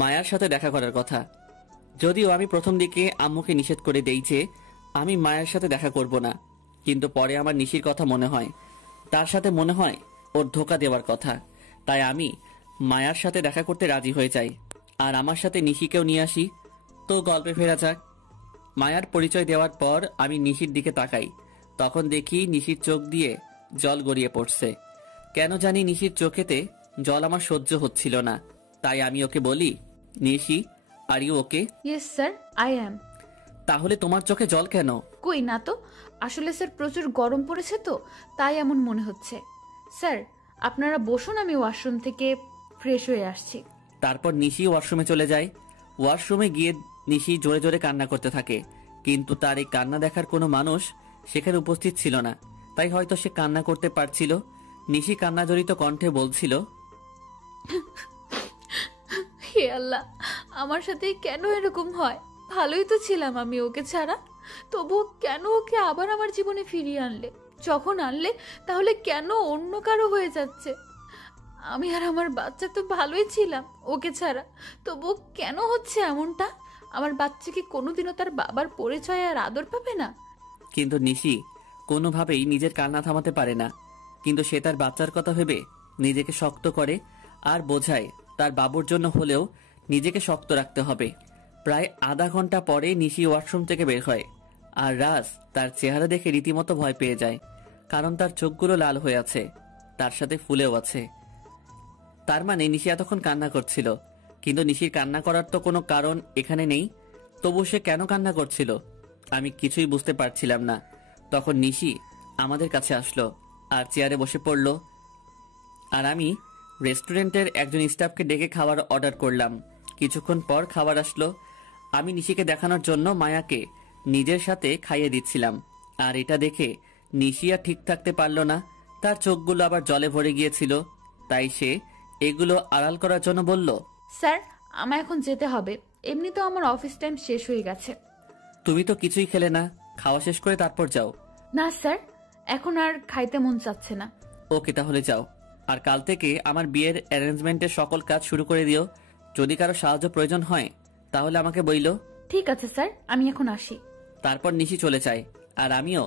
মায়ার সাথে দেখা করার কথা। যদিও আমি প্রথম দিকে আম্মুকে নিষেধ করে দেই যে আমি মায়ের সাথে দেখা করব না, কিন্তু পরে আমার নিশির কথা মনে হয়, তার সাথে মনে হয় ওর ধোকা দেওয়ার কথা। তাই আমি মায়ার সাথে দেখা করতে রাজি হয়ে যাই, আর আমার সাথে নিশিকেও নিয়ে আসি। তো গল্পে ফেরা যাক। মায়ার পরিচয় দেওয়ার পর আমি নিশির দিকে তাকাই, তখন দেখি নিশির চোখ দিয়ে জল গড়িয়ে পড়ছে। কেন জানি নিশির চোখেতে জল আমার সহ্য হচ্ছিল না। তাই আমি ওকে বলি, Nishi, are you okay? Yes sir, I am. তাহলে তোমার চোখে জল কেন? কই না তো, আসলে স্যার প্রচুর গরম পড়েছে তো, তাই এমন মনে হচ্ছে। স্যার আপনারা বসুন, আমি ওয়াশরুম থেকে ফ্রেশ হয়ে আসছি। তারপর নিশি ওয়াশরুমে চলে যায়। ওয়াশরুমে গিয়ে নিশি জোরে জোরে কান্না করতে থাকে, কিন্তু তার এই কান্না দেখার কোনো মানুষ সেখানে উপস্থিত ছিল না, তাই হয়তো সে কান্না করতে পারছিল। নিশি কান্নাজড়িত কণ্ঠে বলছিল, হে আল্লাহ, আমার সাথে কেন এরকম হয়? ভালোই তো ছিলাম আমি ওকে ছাড়া, তবুও কেন ওকে আবার আমার জীবনে ফিরিয়ে আনলে? যখন আনলে তাহলে কেন অন্য কারো হয়ে যাচ্ছে? আমি আর আমার বাচ্চা তো ভালোই ছিলাম ওকে ছাড়া, তবুও কেন হচ্ছে এমনটা? আমার বাচ্চা কি কোনোদিনও তার বাবার পরিচয় আর আদর পাবে না? কিন্তু নিশি কোনোভাবেই নিজের কান্না থামাতে পারে না, কিন্তু সে তার বাচ্চার কথা ভেবে নিজেকে শক্ত করে আর বোঝায় তার বাবুর জন্য হলেও নিজেকে শক্ত রাখতে হবে। প্রায় আধা ঘন্টা পরে নিশি ওয়াশরুম থেকে বের হয়, আর রাজ তার চেহারা দেখে রীতিমতো ভয় পেয়ে যায়, কারণ তার চোখগুলো লাল হয়ে আছে, তার সাথে ফুলেও আছে। তার মানে নিশি এতক্ষণ কান্না করছিল, কিন্তু নিশির কান্না করার তো কোনো কারণ এখানে নেই। তবু সে কেন কান্না করছিল আমি কিছুই বুঝতে পারছিলাম না। তখন নিশি আমাদের কাছে আসলো আর চেয়ারে বসে পড়ল, আর আমি রেস্টুরেন্টের একজন স্টাফকে ডেকে খাবার অর্ডার করলাম। কিছুক্ষণ পর খাবার আসলো। আমি নিশিকে দেখানোর জন্য মায়াকে নিজের সাথে খাইয়ে দিচ্ছিলাম, আর এটা দেখে নিশি আর ঠিক থাকতে পারল না, তার চোখগুলো আবার জলে ভরে গিয়েছিল। তাই সে এগুলো আড়াল করার জন্য বলল, স্যার আমার এখন যেতে হবে, এমনিতেও আমার অফিস টাইম শেষ হয়ে গেছে। তুমি তো কিছুই খেলে না, খাওয়া শেষ করে তারপর যাও। না স্যার, এখন আর খাইতে মন চাচ্ছে না। ওকে, তাহলে যাও। আর কাল থেকে আমার বিয়ের অ্যারেঞ্জমেন্টের সকল কাজ শুরু করে দিও। যদি কারো সাহায্য প্রয়োজন হয় তাহলে আমাকে বইলো। ঠিক আছে স্যার, আমি এখন আসি। তারপর নিশি চলে যায়, আর আমিও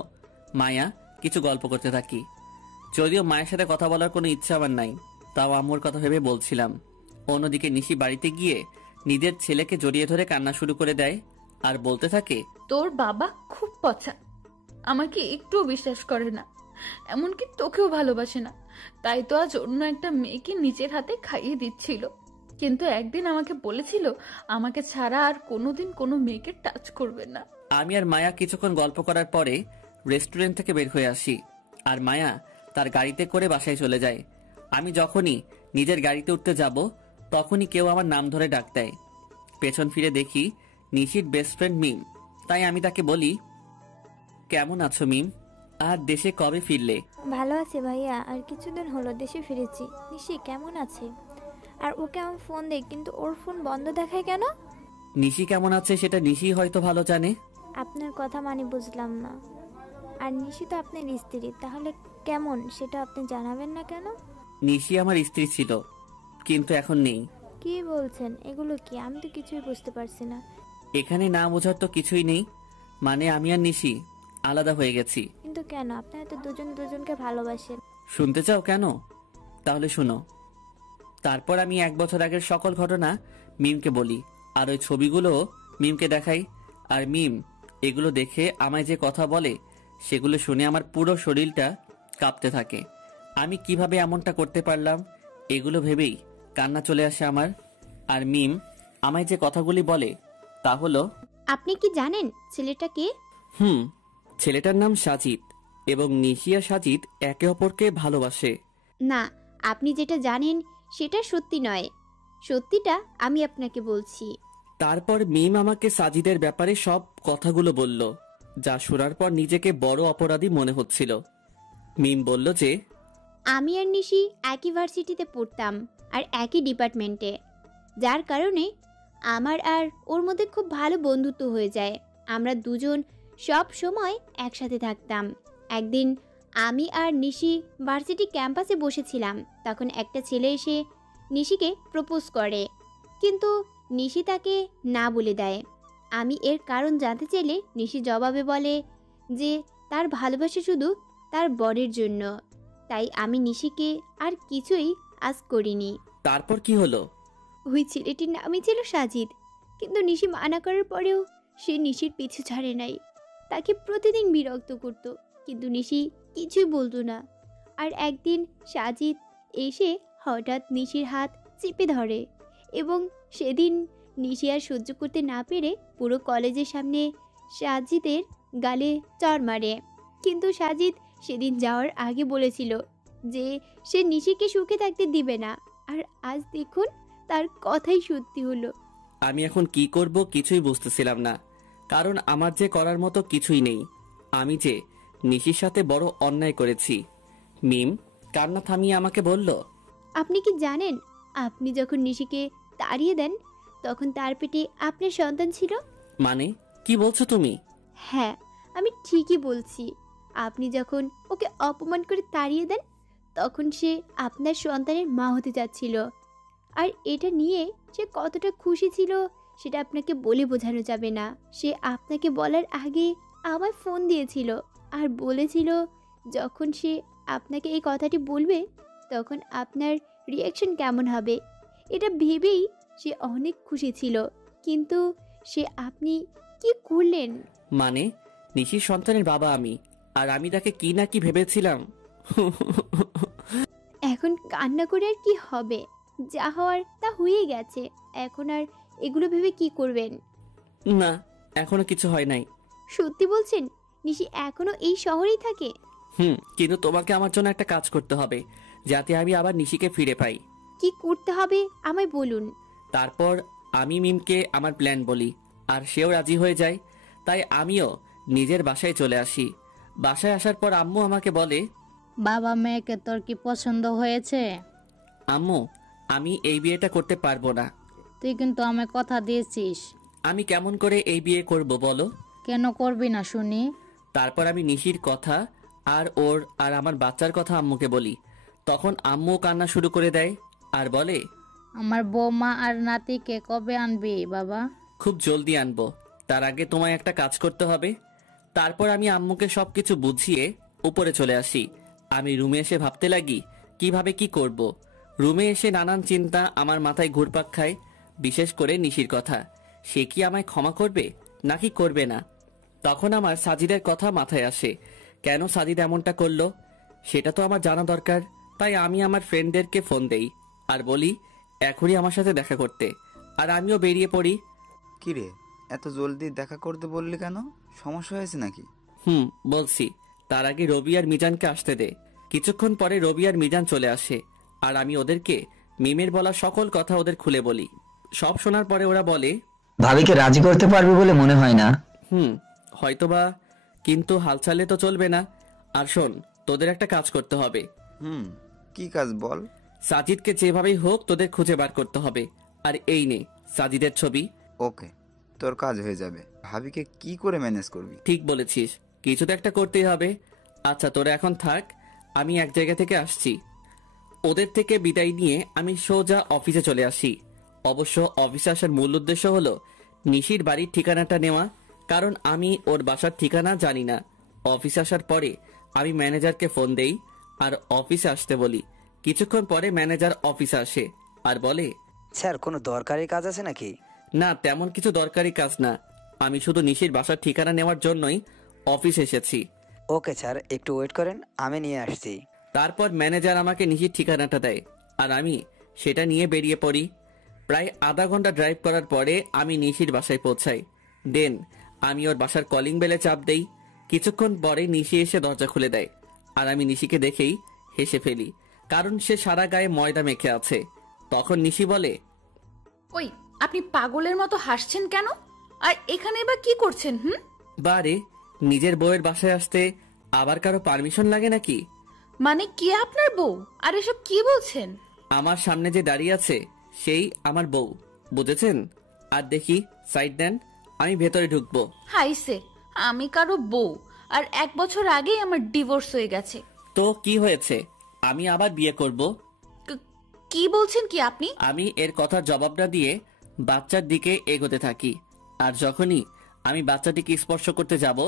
মায়া কিছু গল্প করতে থাকি। যদিও মায়ের সাথে কথা বলার কোনো ইচ্ছা আমার নাই, তাও আম্মুর কথা ভেবে বলছিলাম। অন্যদিকে নিশি বাড়িতে গিয়ে নিজের ছেলেকে জড়িয়ে ধরে কান্না শুরু করে দেয়, আর বলতে থাকে, তোর বাবা খুব পচা, আমাকে একটুও বিশ্বাস করে না, এমনকি তোকেও ভালোবাসে না। তাই তো আজ অন্য একটা মেয়েকে নিজের হাতে খাইয়ে দিচ্ছিল, কিন্তু একদিন আমাকে বলেছিল আমাকে ছাড়া আর কোনোদিন কোনো মেয়েকে টাচ করবে না। আমি আর মায়া কিছুক্ষণ গল্প করার পরে রেস্টুরেন্ট থেকে বের হয়ে আসি, আর মায়া তার গাড়িতে করে বাসায় চলে যায়। আমি যখনই নিজের গাড়িতে উঠতে যাব তখনই কেউ আমার নাম ধরে ডাক দেয়। পেছন ফিরে দেখি নিশির বেস্ট ফ্রেন্ড মিম। তাই আমি তাকে বলি, কেমন আছো মিম, আর দেশে কবে ফিরলে? ভালো আছি ভাইয়া, আর কিছুদিন হলো দেশে ফিরেছি। নিশি কেমন আছে? আর ওকে আমি ফোন দেই, কিন্তু ওর ফোন বন্ধ দেখায় কেন? নিশি কেমন আছে সেটা নিশি হয়তো ভালো জানে। আপনার কথা মানে বুঝলাম না। আর নিশি তো আপনার স্ত্রী, তাহলে কেমন সেটা আপনি জানাবেন না কেন? নিশি আমার স্ত্রী ছিল, কিন্তু এখন নেই। কি বলছেন এগুলো? কি আমি তো কিছুই বুঝতে পারছি না। এখানে না বোঝার তো কিছুই নেই, মানে আমি আর নিশি আলাদা হয়ে গেছি। কিন্তু কেন? আপনারা তো দুজন দুজনকে ভালোবাসেন। শুনতে চাও কেন? তাহলে শুনো। তারপর আমি 1 বছর আগের সকল ঘটনা মিমকে বলি, আর ওই ছবিগুলো মিমকে দেখাই। আর মিম এগুলো দেখে আমায় যে কথা বলে সেগুলো শুনে আমার পুরো শরীরটা কাঁপতে থাকে। আমি কিভাবে এমনটা করতে পারলাম এগুলো ভেবেই কান্না চলে আসে আমার। আর মিম আমায় যে কথাগুলি বলে তা হলো, আপনি কি জানেন ছেলেটা কে? ছেলেটার নাম সাজিদ, এবং নিশি আর সাজিদ একে অপরকে ভালোবাসে। না, আপনি যেটা জানেন সেটা সত্যি নয়। সত্যিটা আমি আপনাকে বলছি। তারপর মিম আমাকে সাজিদের ব্যাপারে সব কথাগুলো বলল, যা শোনার পর নিজেকে বড় অপরাধী মনে হচ্ছিল। মিম বলল যে আমি আর নিশি একই ভার্সিটিতে পড়তাম আর একই ডিপার্টমেন্টে, যার কারণে আমার আর ওর মধ্যে খুব ভালো বন্ধুত্ব হয়ে যায়। আমরা দুজন সব সময় একসাথে থাকতাম। একদিন আমি আর নিশি ভার্সিটি ক্যাম্পাসে বসেছিলাম, তখন একটা ছেলে এসে নিশিকে প্রপোজ করে, কিন্তু নিশি তাকে না বলে দেয়। আমি এর কারণ জানতে চাইলে নিশি জবাবে বলে যে তার ভালোবাসা শুধু তার বরের জন্য। তাই আমি নিশিকে আর কিছুই আজ করিনি। তারপর কি হলো? ওই ছেলেটির নামই ছিল সাজিদ, কিন্তু নিশি মানা করার পরেও সে নিশির পিছু ছাড়ে নাই। তাকে প্রতিদিন বিরক্ত করত, কিন্তু নিশি কিছুই বলতো না। আর একদিন সাজিদ এসে হঠাৎ নিশির হাত চেপে ধরে, এবং সেদিন নিশি আর সহ্য করতে না পেরে পুরো কলেজের সামনে সাজিদের গালে চড় মারে। কিন্তু সাজিদ সেদিন যাওয়ার আগে বলেছিল যে সে নিশিকে সুখে থাকতে দিবে না, আর আজ দেখুন তার কথাই সত্যি হলো। আমি এখন কি করব কিছুই বুঝতেছিলাম না, কারণ আমার যে করার মতো কিছুই নেই। আমি যে নিশির সাথে বড় অন্যায় করেছি। মিম কান্না থামিয়ে আমাকে বলল, আপনি কি জানেন আপনি যখন নিশিকে তাড়িয়ে দেন তখন তার পেটে আপনার সন্তান ছিল? মানে কি বলছো তুমি? হ্যাঁ, আমি ঠিকই বলছি। আপনি যখন ওকে অপমান করে তাড়িয়ে দেন তখন সে আপনার সন্তানের মা হতে যাচ্ছিল। আর এটা নিয়ে সে কতটা খুশি ছিল সেটা আপনাকে বলে বোঝানো যাবে না। সে আপনাকে বলার আগে আমায় ফোন দিয়েছিল আর বলেছিল যখন সে আপনাকে এই কথাটি বলবে তখন আপনার রিয়াকশন কেমন হবে। এটা ভেবেই সে অনেক খুশি ছিল, কিন্তু সে আপনি কি করলেন? মানে নিশির সন্তানের বাবা আমি, আর আমি তাকে কি না কি ভেবেছিলাম। এখন কান্না করে আর কি হবে? যা হওয়ার তা হয়ে গেছে। এখন আর এগুলো ভেবে কি করবেন? না, এখনো কিছু হয় নাই। সত্যি বলছেন? নিশি এখনো এই শহরেই থাকে? কিন্তু তোমাকে আমার জন্য একটা কাজ করতে হবে, যাতে আমি আবার নিশিকে ফিরে পাই। কি করতে হবে আমায় বলুন। তারপর আমি মিমকে আমার প্ল্যান বলি, আর সেও রাজি হয়ে যায়। তাই আমিও নিজের বাসায় চলে আসি। বাসায় আসার পর আম্মু আমাকে বলে, বাবা মেয়েকে তোর কি পছন্দ হয়েছে? আম্মু আমি এই বিয়েটা করতে পারবো না। তুই কিন্তু আমায় কথা দিয়েছিস। আমি কেমন করে এই বিয়ে করব বলো? কেন করবি না শুনি? তারপর আমি নিশির কথা আর ওর আর আমার বাচ্চার কথা আম্মুকে বলি। তখন আম্মু কান্না শুরু করে দেয় আর বলে, আমার বৌমা আর নাতিকে কবে আনবি বাবা? খুব জলদি আনবো, তার আগে তোমায় একটা কাজ করতে হবে। তারপর আমি আম্মুকে সবকিছু বুঝিয়ে উপরে চলে আসি। আমি রুমে এসে ভাবতে লাগি কিভাবে কি করব। রুমে এসে নানান চিন্তা আমার মাথায় ঘুরপাক খায়, বিশেষ করে নিশির কথা। সে কি আমায় ক্ষমা করবে নাকি করবে না? তখন আমার সাজিদের কথা মাথায় আসে। কেন সাজিদ এমনটা করলো সেটা তো আমার জানা দরকার। তাই আমি আমার ফ্রেন্ডদেরকে ফোন দেই আর বলি এখনই আমার সাথে দেখা করতে, আর আমিও বেরিয়ে পড়ি। কিরে, এত জলদি দেখা করতে বললি কেন? সমস্যা হয়েছে নাকি? বলছি। তার আগে রবি আর মিজানকে আসতে দে। কিছুক্ষণ পরে রবি আর মিজান চলে আসে, আর আমি ওদেরকে মিমের বলা সকল কথা ওদের খুলে বলি। সব শোনার পরে ওরা বলে, ভাবিকে রাজি করতে পারবি বলে মনে হয় না। হয়তোবা, কিন্তু হাল ছাড়লে তো চলবে না। আর শোন, তোদের একটা কাজ করতে হবে। কি কাজ বল? সাজিদকে যেভাবেই হোক তোদের খুঁজে বার করতে হবে। আর এই নে সাজিদের ছবি। ওকে, তোর কাজ হয়ে যাবে। ভাবিকে কি করে ম্যানেজ করবি? ঠিক বলেছিস, কিছু তো একটা করতেই হবে। আচ্ছা তোরা এখন থাক, আমি এক জায়গা থেকে আসছি। ওদের থেকে বিদায় নিয়ে আমি সোজা অফিসে চলে আসি। অবশ্য অফিসে আসার মূল উদ্দেশ্য হলো নিশির বাড়ির ঠিকানাটা নেওয়া, কারণ আমি ওর বাসার ঠিকানা জানি না। অফিসে আসার পরে আমি ম্যানেজারকে ফোন দেই আর অফিসে আসতে বলি। কিছুক্ষণ পরে ম্যানেজার অফিসে আসে আর বলে, স্যার কোনো দরকারি কাজ আছে নাকি? না, তেমন কিছু দরকারি কাজ না, আমি শুধু নিশির বাসার ঠিকানা নেওয়ার জন্যই অফিসে এসেছি। ওকে স্যার, একটু ওয়েট করেন, আমি নিয়ে আসছি। তারপর ম্যানেজার আমাকে নিশির ঠিকানাটা দেয় আর আমি সেটা নিয়ে বেরিয়ে পড়ি। প্রায় আধা ঘন্টা ড্রাইভ করার পরে আমি নিশির বাসায় পৌঁছাই। দেন আমি ওর বাসার কলিং বেলে চাপ দেই। কিছুক্ষণ পরে নিশি এসে দরজা খুলে দেয় আর আমি নিশিকে দেখেই হেসে ফেলি, কারণ সে সারা গায়ে ময়দা মেখে আছে। তখন নিশি বলে, ওই আপনি পাগলের মতো হাসছেন কেন? আর এখানে বা কি করছেন? বারে, নিজের বউয়ের বাসায় আসতে আবার কারো পারমিশন লাগে নাকি? মানে কি আপনার বউ? আর এসব কি বলছেন? আমার সামনে যে দাঁড়িয়ে আছে সেই আমার বউ, বুঝেছেন? আর দেখি সাইড দেন, আমি ভেতরে ঢুকবো। হাইসে, আমি কারো বউ? আর 1 বছর আগেই আমার ডিভোর্স হয়ে গেছে। তো কি হয়েছে, আমি আবার বিয়ে করব। কি বলছেন কি আপনি? আমি এর কথার জবাব না দিয়ে বাচ্চার দিকে এগোতে থাকি, আর যখনই আমি বাচ্চাটিকে স্পর্শ করতে যাব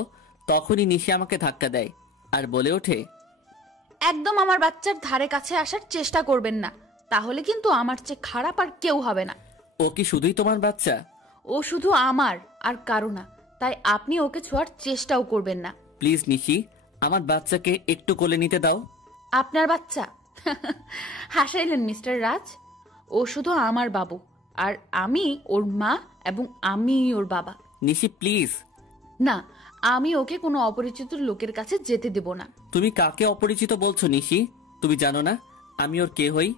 তখনই নিশি আমাকে ধাক্কা দেয় আর বলে ওঠে, একদম আমার বাচ্চার ধারে কাছে আসার চেষ্টা করবেন না, তাহলে কিন্তু আমার চেয়ে খারাপ আর কেউ হবে না। ও কি শুধুই তোমার বাচ্চা? ও শুধু আমার আর কারো না, তাই আপনি ওকে ছোঁয়ার চেষ্টাও করবেন না। প্লিজ নিশি, আমার বাচ্চাকে একটু কোলে নিতে দাও। আপনার বাচ্চা? হাসাইলেন মিস্টার রাজ। ও শুধু আমার বাবু, আর আমি ওর মা, এবং আমি ওর বাবা। নিশি প্লিজ। না, আমি ওকে কোনো অপরিচিত লোকের কাছে যেতে দেব না। তুমি কাকে অপরিচিত বলছো নিশি? তুমি জানো না আমি ওর কে হই?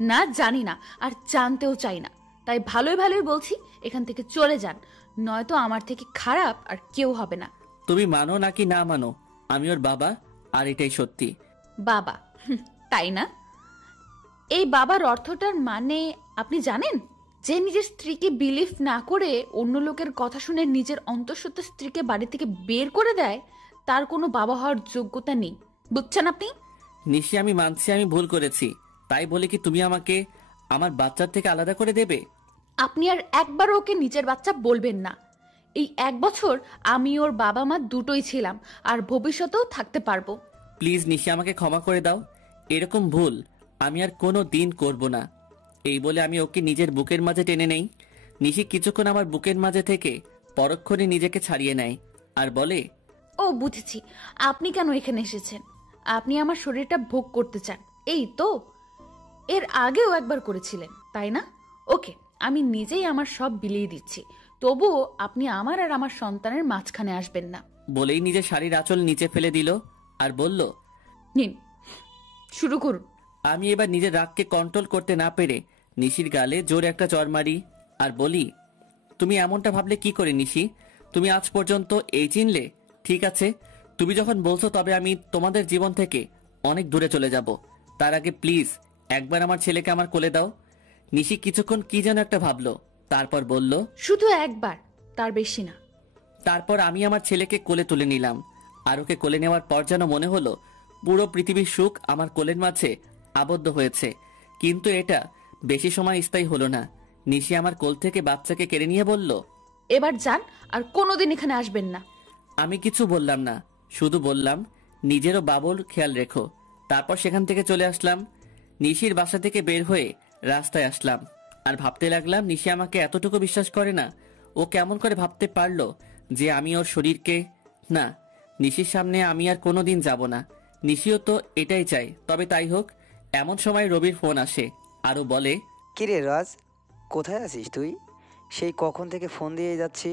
না, জানি না, আর জানতেও চাই না। তাই ভালোই ভালোই বলছি, এখান থেকে চলে যান, নয়তো আমার থেকে খারাপ আর কেউ হবে না। তুমি মানো নাকি না মানো, আমি ওর বাবা, আর এটাই সত্যি। বাবা? তাই না? এই বাবার অর্থটার মানে আপনি জানেন? যে নিজের স্ত্রীকে বিলিভ না করে অন্য লোকের কথা শুনে নিজের অন্তঃসত্ত্বা স্ত্রীকে বাড়ি থেকে বের করে দেয়, তার কোনো বাবা হওয়ার যোগ্যতা নেই, বুঝছেন আপনি? নিশি, আমি মানছি আমি ভুল করেছি, তাই বলে কি তুমি আমাকে আমার বাচ্চার থেকে আলাদা করে দেবে? আপনি আর একবার ওকে নিজের বাচ্চা বলবেন না। এই 1 বছর আমি ওর বাবা মা দুটোই ছিলাম, আর ভবিষ্যতেও থাকতে পারবো। প্লিজ নিশি, আমাকে ক্ষমা করে দাও, এরকম ভুল আমি আর কোনো দিন করব না। এই বলে আমি ওকে নিজের বুকের মাঝে টেনে নেই। নিশি কিছুক্ষণ আমার বুকের মাঝে থেকে পরক্ষণে নিজেকে ছাড়িয়ে নেয় আর বলে, ও বুঝেছি, আপনি কেন এখানে এসেছেন। আপনি আমার শরীরটা ভোগ করতে চান, এই তো? এর আগেও একবার করেছিলেন, তাই না? ওকে, আমি নিজেই আমার সব বিলিয়ে দিচ্ছি, তবুও আপনি আমার আর আমার সন্তানের মাঝখানে আসবেন না। বলেই নিজের শাড়ির আঁচল নিচে ফেলে দিল আর বলল, নিন, শুরু করুন। আমি এবার নিজের রাগকে কন্ট্রোল করতে না পেরে নিশির গালে জোরে একটা চড় মারি আর বলি, তুমি এমনটা ভাবলে কি করে নিশি? তুমি আজ পর্যন্ত এই চিনলে? ঠিক আছে, তুমি যখন বলছো তবে আমি তোমাদের জীবন থেকে অনেক দূরে চলে যাব। তার আগে প্লিজ একবার আমার ছেলেকে আমার কোলে দাও। নিশি কিছুক্ষণ কি যেন একটা ভাবলো, তারপর বলল, শুধু একবার, তার বেশি না। তারপর আমি আমার ছেলেকে কোলে তুলে নিলাম, আর ওকে কোলে নেওয়ার পর যেন মনে হলো পুরো পৃথিবীর সুখ আমার কোলের মাঝে আবদ্ধ হয়েছে। কিন্তু এটা বেশি সময় স্থায়ী হলো না। নিশি আমার কোল থেকে বাচ্চাকে কেড়ে নিয়ে বলল, এবার যান, আর কোনোদিন এখানে আসবেন না। আমি কিছু বললাম না, শুধু বললাম নিজেরও বাবুর খেয়াল রেখো। তারপর সেখান থেকে চলে আসলাম। নিশির বাসা থেকে বের হয়ে রাস্তায় আসলাম আর ভাবতে লাগলাম, নিশি আমাকে এতটুকু বিশ্বাস করে না। ও কেমন করে ভাবতে পারলো যে আমি ওর শরীরকে... না, নিশির সামনে আমি আর কোনোদিন যাব না। নিশিও তো এটাই চাই, তবে তাই হোক। এমন সময় রবির ফোন আসে আরও বলে, কিরে রাজ, কোথায় আছিস তুই? সেই কখন থেকে ফোন দিয়ে যাচ্ছি।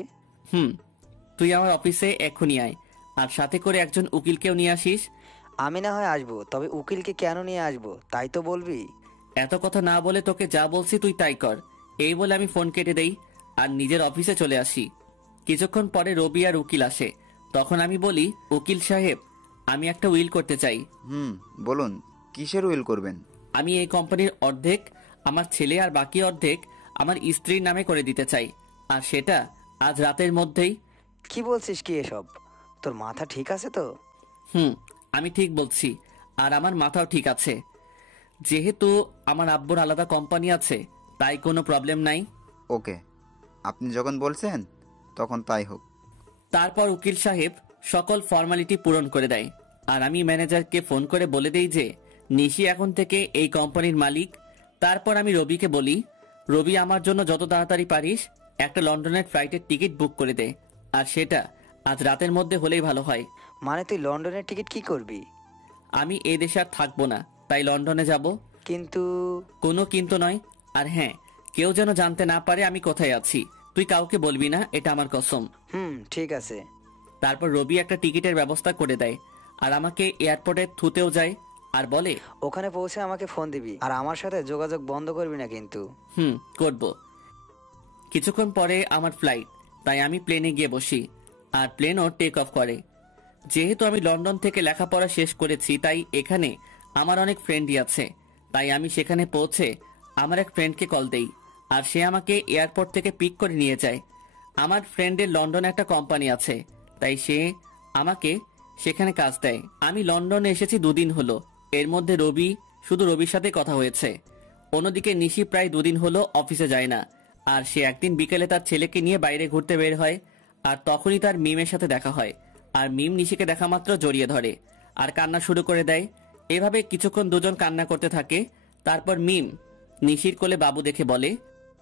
তুই আমার অফিসে এখনই আয়, আর সাথে করে একজন উকিলকেও নিয়ে আসিস। আমি না হয় আসবো, তবে উকিলকে কেন নিয়ে আসবো তাই তো বলবি। এত কথা না বলে তোকে যা বলছি তুই তাই কর। এই বলে আমি ফোন কেটে দেই আর নিজের অফিসে চলে আসি। কিছুক্ষণ পরে রবি আর উকিল আসে। তখন আমি বলি, উকিল সাহেব, আমি একটা উইল করতে চাই। বলুন, কিসের উইল করবেন? আমি এই কোম্পানির অর্ধেক আমার ছেলে আর বাকি অর্ধেক আমার স্ত্রীর নামে করে দিতে চাই, আর সেটা আজ রাতের মধ্যেই। কি বলছিস কি এসব? তোর মাথা ঠিক আছে তো? আমি ঠিক বলছি, আর আমার মাথাও ঠিক আছে। যেহেতু আমার আব্বুর আলাদা কোম্পানি আছে তাই কোনো প্রবলেম নাই। ওকে, আপনি যখন বলছেন তখন তাই হোক। তারপর উকিল সাহেব সকল ফর্মালিটি পূরণ করে দেয় আর আমি ম্যানেজারকে ফোন করে বলে দেই যে নিশি এখন থেকে এই কোম্পানির মালিক। তারপর আমি রবিকে বলি, রবি আমার জন্য যত তাড়াতাড়ি পারিস একটা লন্ডনের ফ্লাইটের টিকিট বুক করে দে, আর সেটা আজ রাতের মধ্যে হলেই ভালো হয়। মানে তুই লন্ডনের টিকিট কি করবি? আমি এই দেশে আর থাকবো না, তাই লন্ডনে যাব। কিন্তু কোনো কিন্তু নয়। আর হ্যাঁ, কেউ যেন জানতে না পারে আমি কোথায় আছি। তুই কাউকে বলবি না, এটা আমার কসম। ঠিক আছে। তারপর রবি একটা টিকিটের ব্যবস্থা করে দেয় আর আমাকে এয়ারপোর্টে থুতেও যায় আর বলে, ওখানে পৌঁছে আমাকে ফোন দিবি আর আমার সাথে যোগাযোগ বন্ধ করবি না কিন্তু। করব। কিছুক্ষণ পরে আমার ফ্লাইট, তাই আমি প্লেনে গিয়ে বসি আর প্লেনও টেক অফ করে। যেহেতু আমি লন্ডন থেকে লেখাপড়া শেষ করেছি তাই এখানে আমার অনেক ফ্রেন্ডই আছে, তাই আমি সেখানে পৌঁছে আমার এক ফ্রেন্ডকে কল দেই আর সে আমাকে এয়ারপোর্ট থেকে পিক করে নিয়ে যায়। আমার ফ্রেন্ডের লন্ডনে একটা কোম্পানি আছে, তাই সে আমাকে সেখানে কাজ দেয়। আমি লন্ডনে এসেছি 2 দিন হলো, এর মধ্যে শুধু রবির সাথে কথা হয়েছে। অন্যদিকে নিশি প্রায় 2 দিন হলো অফিসে যায় না, আর সে একদিন বিকেলে তার ছেলেকে নিয়ে বাইরে ঘুরতে বের হয় আর তখনই তার মিমের সাথে দেখা হয়। আর মিম নিশিকে দেখা মাত্র জড়িয়ে ধরে আর কান্না শুরু করে দেয়। এভাবে কিছুক্ষণ দুজন কান্না করতে থাকে। তারপর মিম নিশির কোলে বাবু দেখে বলে,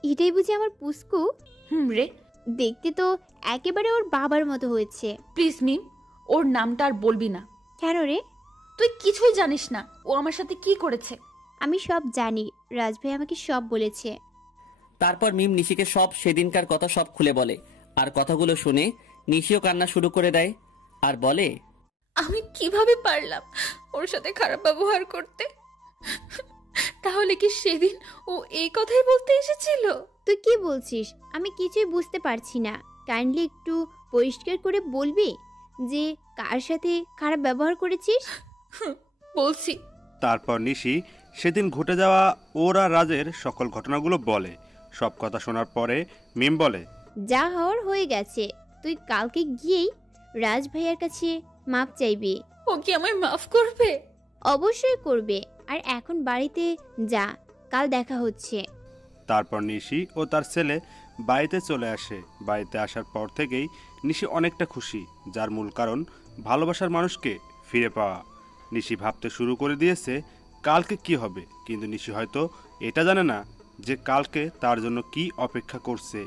এটাই বুঝি আমার পুস্কু? রে, দেখতে তো একেবারে ওর বাবার মতো হয়েছে। প্লিজ মিম, ওর নামটা আর বলবি না। কেন রে? তুই কিছুই জানিস না ও আমার সাথে কি করেছে। আমি সব জানি, রাজ ভাই আমাকে সব বলেছে। তারপর মিম নিশিকে সব সেদিনকার কথা সব খুলে বলে আর কথাগুলো শুনে নিশিও কান্না শুরু করে দেয় আর বলে, আমি কিভাবে পারলাম ওর সাথে খারাপ ব্যবহার করতে? তাহলে কি সেদিন ও এই কথাই বলতে এসেছিল? তুই কি বলছিস? আমি কিছুই বুঝতে পারছি না। কাইন্ডলি একটু পরিষ্কার করে বলবি যে কার সাথে খারাপ ব্যবহার করেছিস? বলছি। তারপর নিশি সেদিন ঘটে যাওয়া ওর আর রাজের সকল ঘটনাগুলো বলে। সব কথা শোনার পরে মিম বলে, যা হওয়ার হয়ে গেছে, তুই কালকে গিয়েই রাজ ভাইয়ার কাছে মাপ চাইবি। ও কি আমায় মাফ করবে? অবশ্যই করবে। আর এখন বাড়িতে যা, কাল দেখা হচ্ছে। তারপর নিশি ও তার ছেলে বাড়িতে চলে আসে। বাড়িতে আসার পর থেকেই নিশি অনেকটা খুশি, যার মূল কারণ ভালোবাসার মানুষকে ফিরে পাওয়া। নিশি ভাবতে শুরু করে দিয়েছে কালকে কি হবে, কিন্তু নিশি হয়তো এটা জানে না যে কালকে তার জন্য কি অপেক্ষা করছে।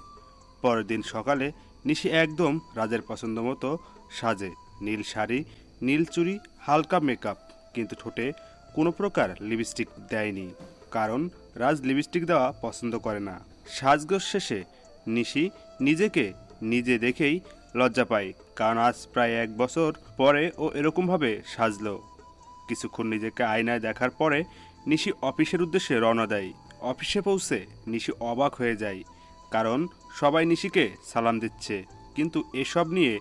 পরের দিন সকালে নিশি একদম রাজের পছন্দ মতো সাজে। নীল শাড়ি, নীল চুড়ি, হালকা মেকআপ, কিন্তু ঠোঁটে কোনো প্রকার লিপস্টিক দেয়নি, কারণ রাজ লিপস্টিক দেওয়া পছন্দ করে না। সাজগোজ শেষে নিশি নিজেকে নিজে দেখেই লজ্জা পায়, কারণ আজ প্রায় 1 বছর পরে ও এরকমভাবে সাজলো। কিছুক্ষণ নিজেকে আয়নায় দেখার পরে নিশি অফিসের উদ্দেশ্যে রওনা দেয়। অফিসে পৌঁছে নিশি অবাক হয়ে যায়, কারণ সবাই নিশিকে সালাম দিচ্ছে, কিন্তু এসব নিয়ে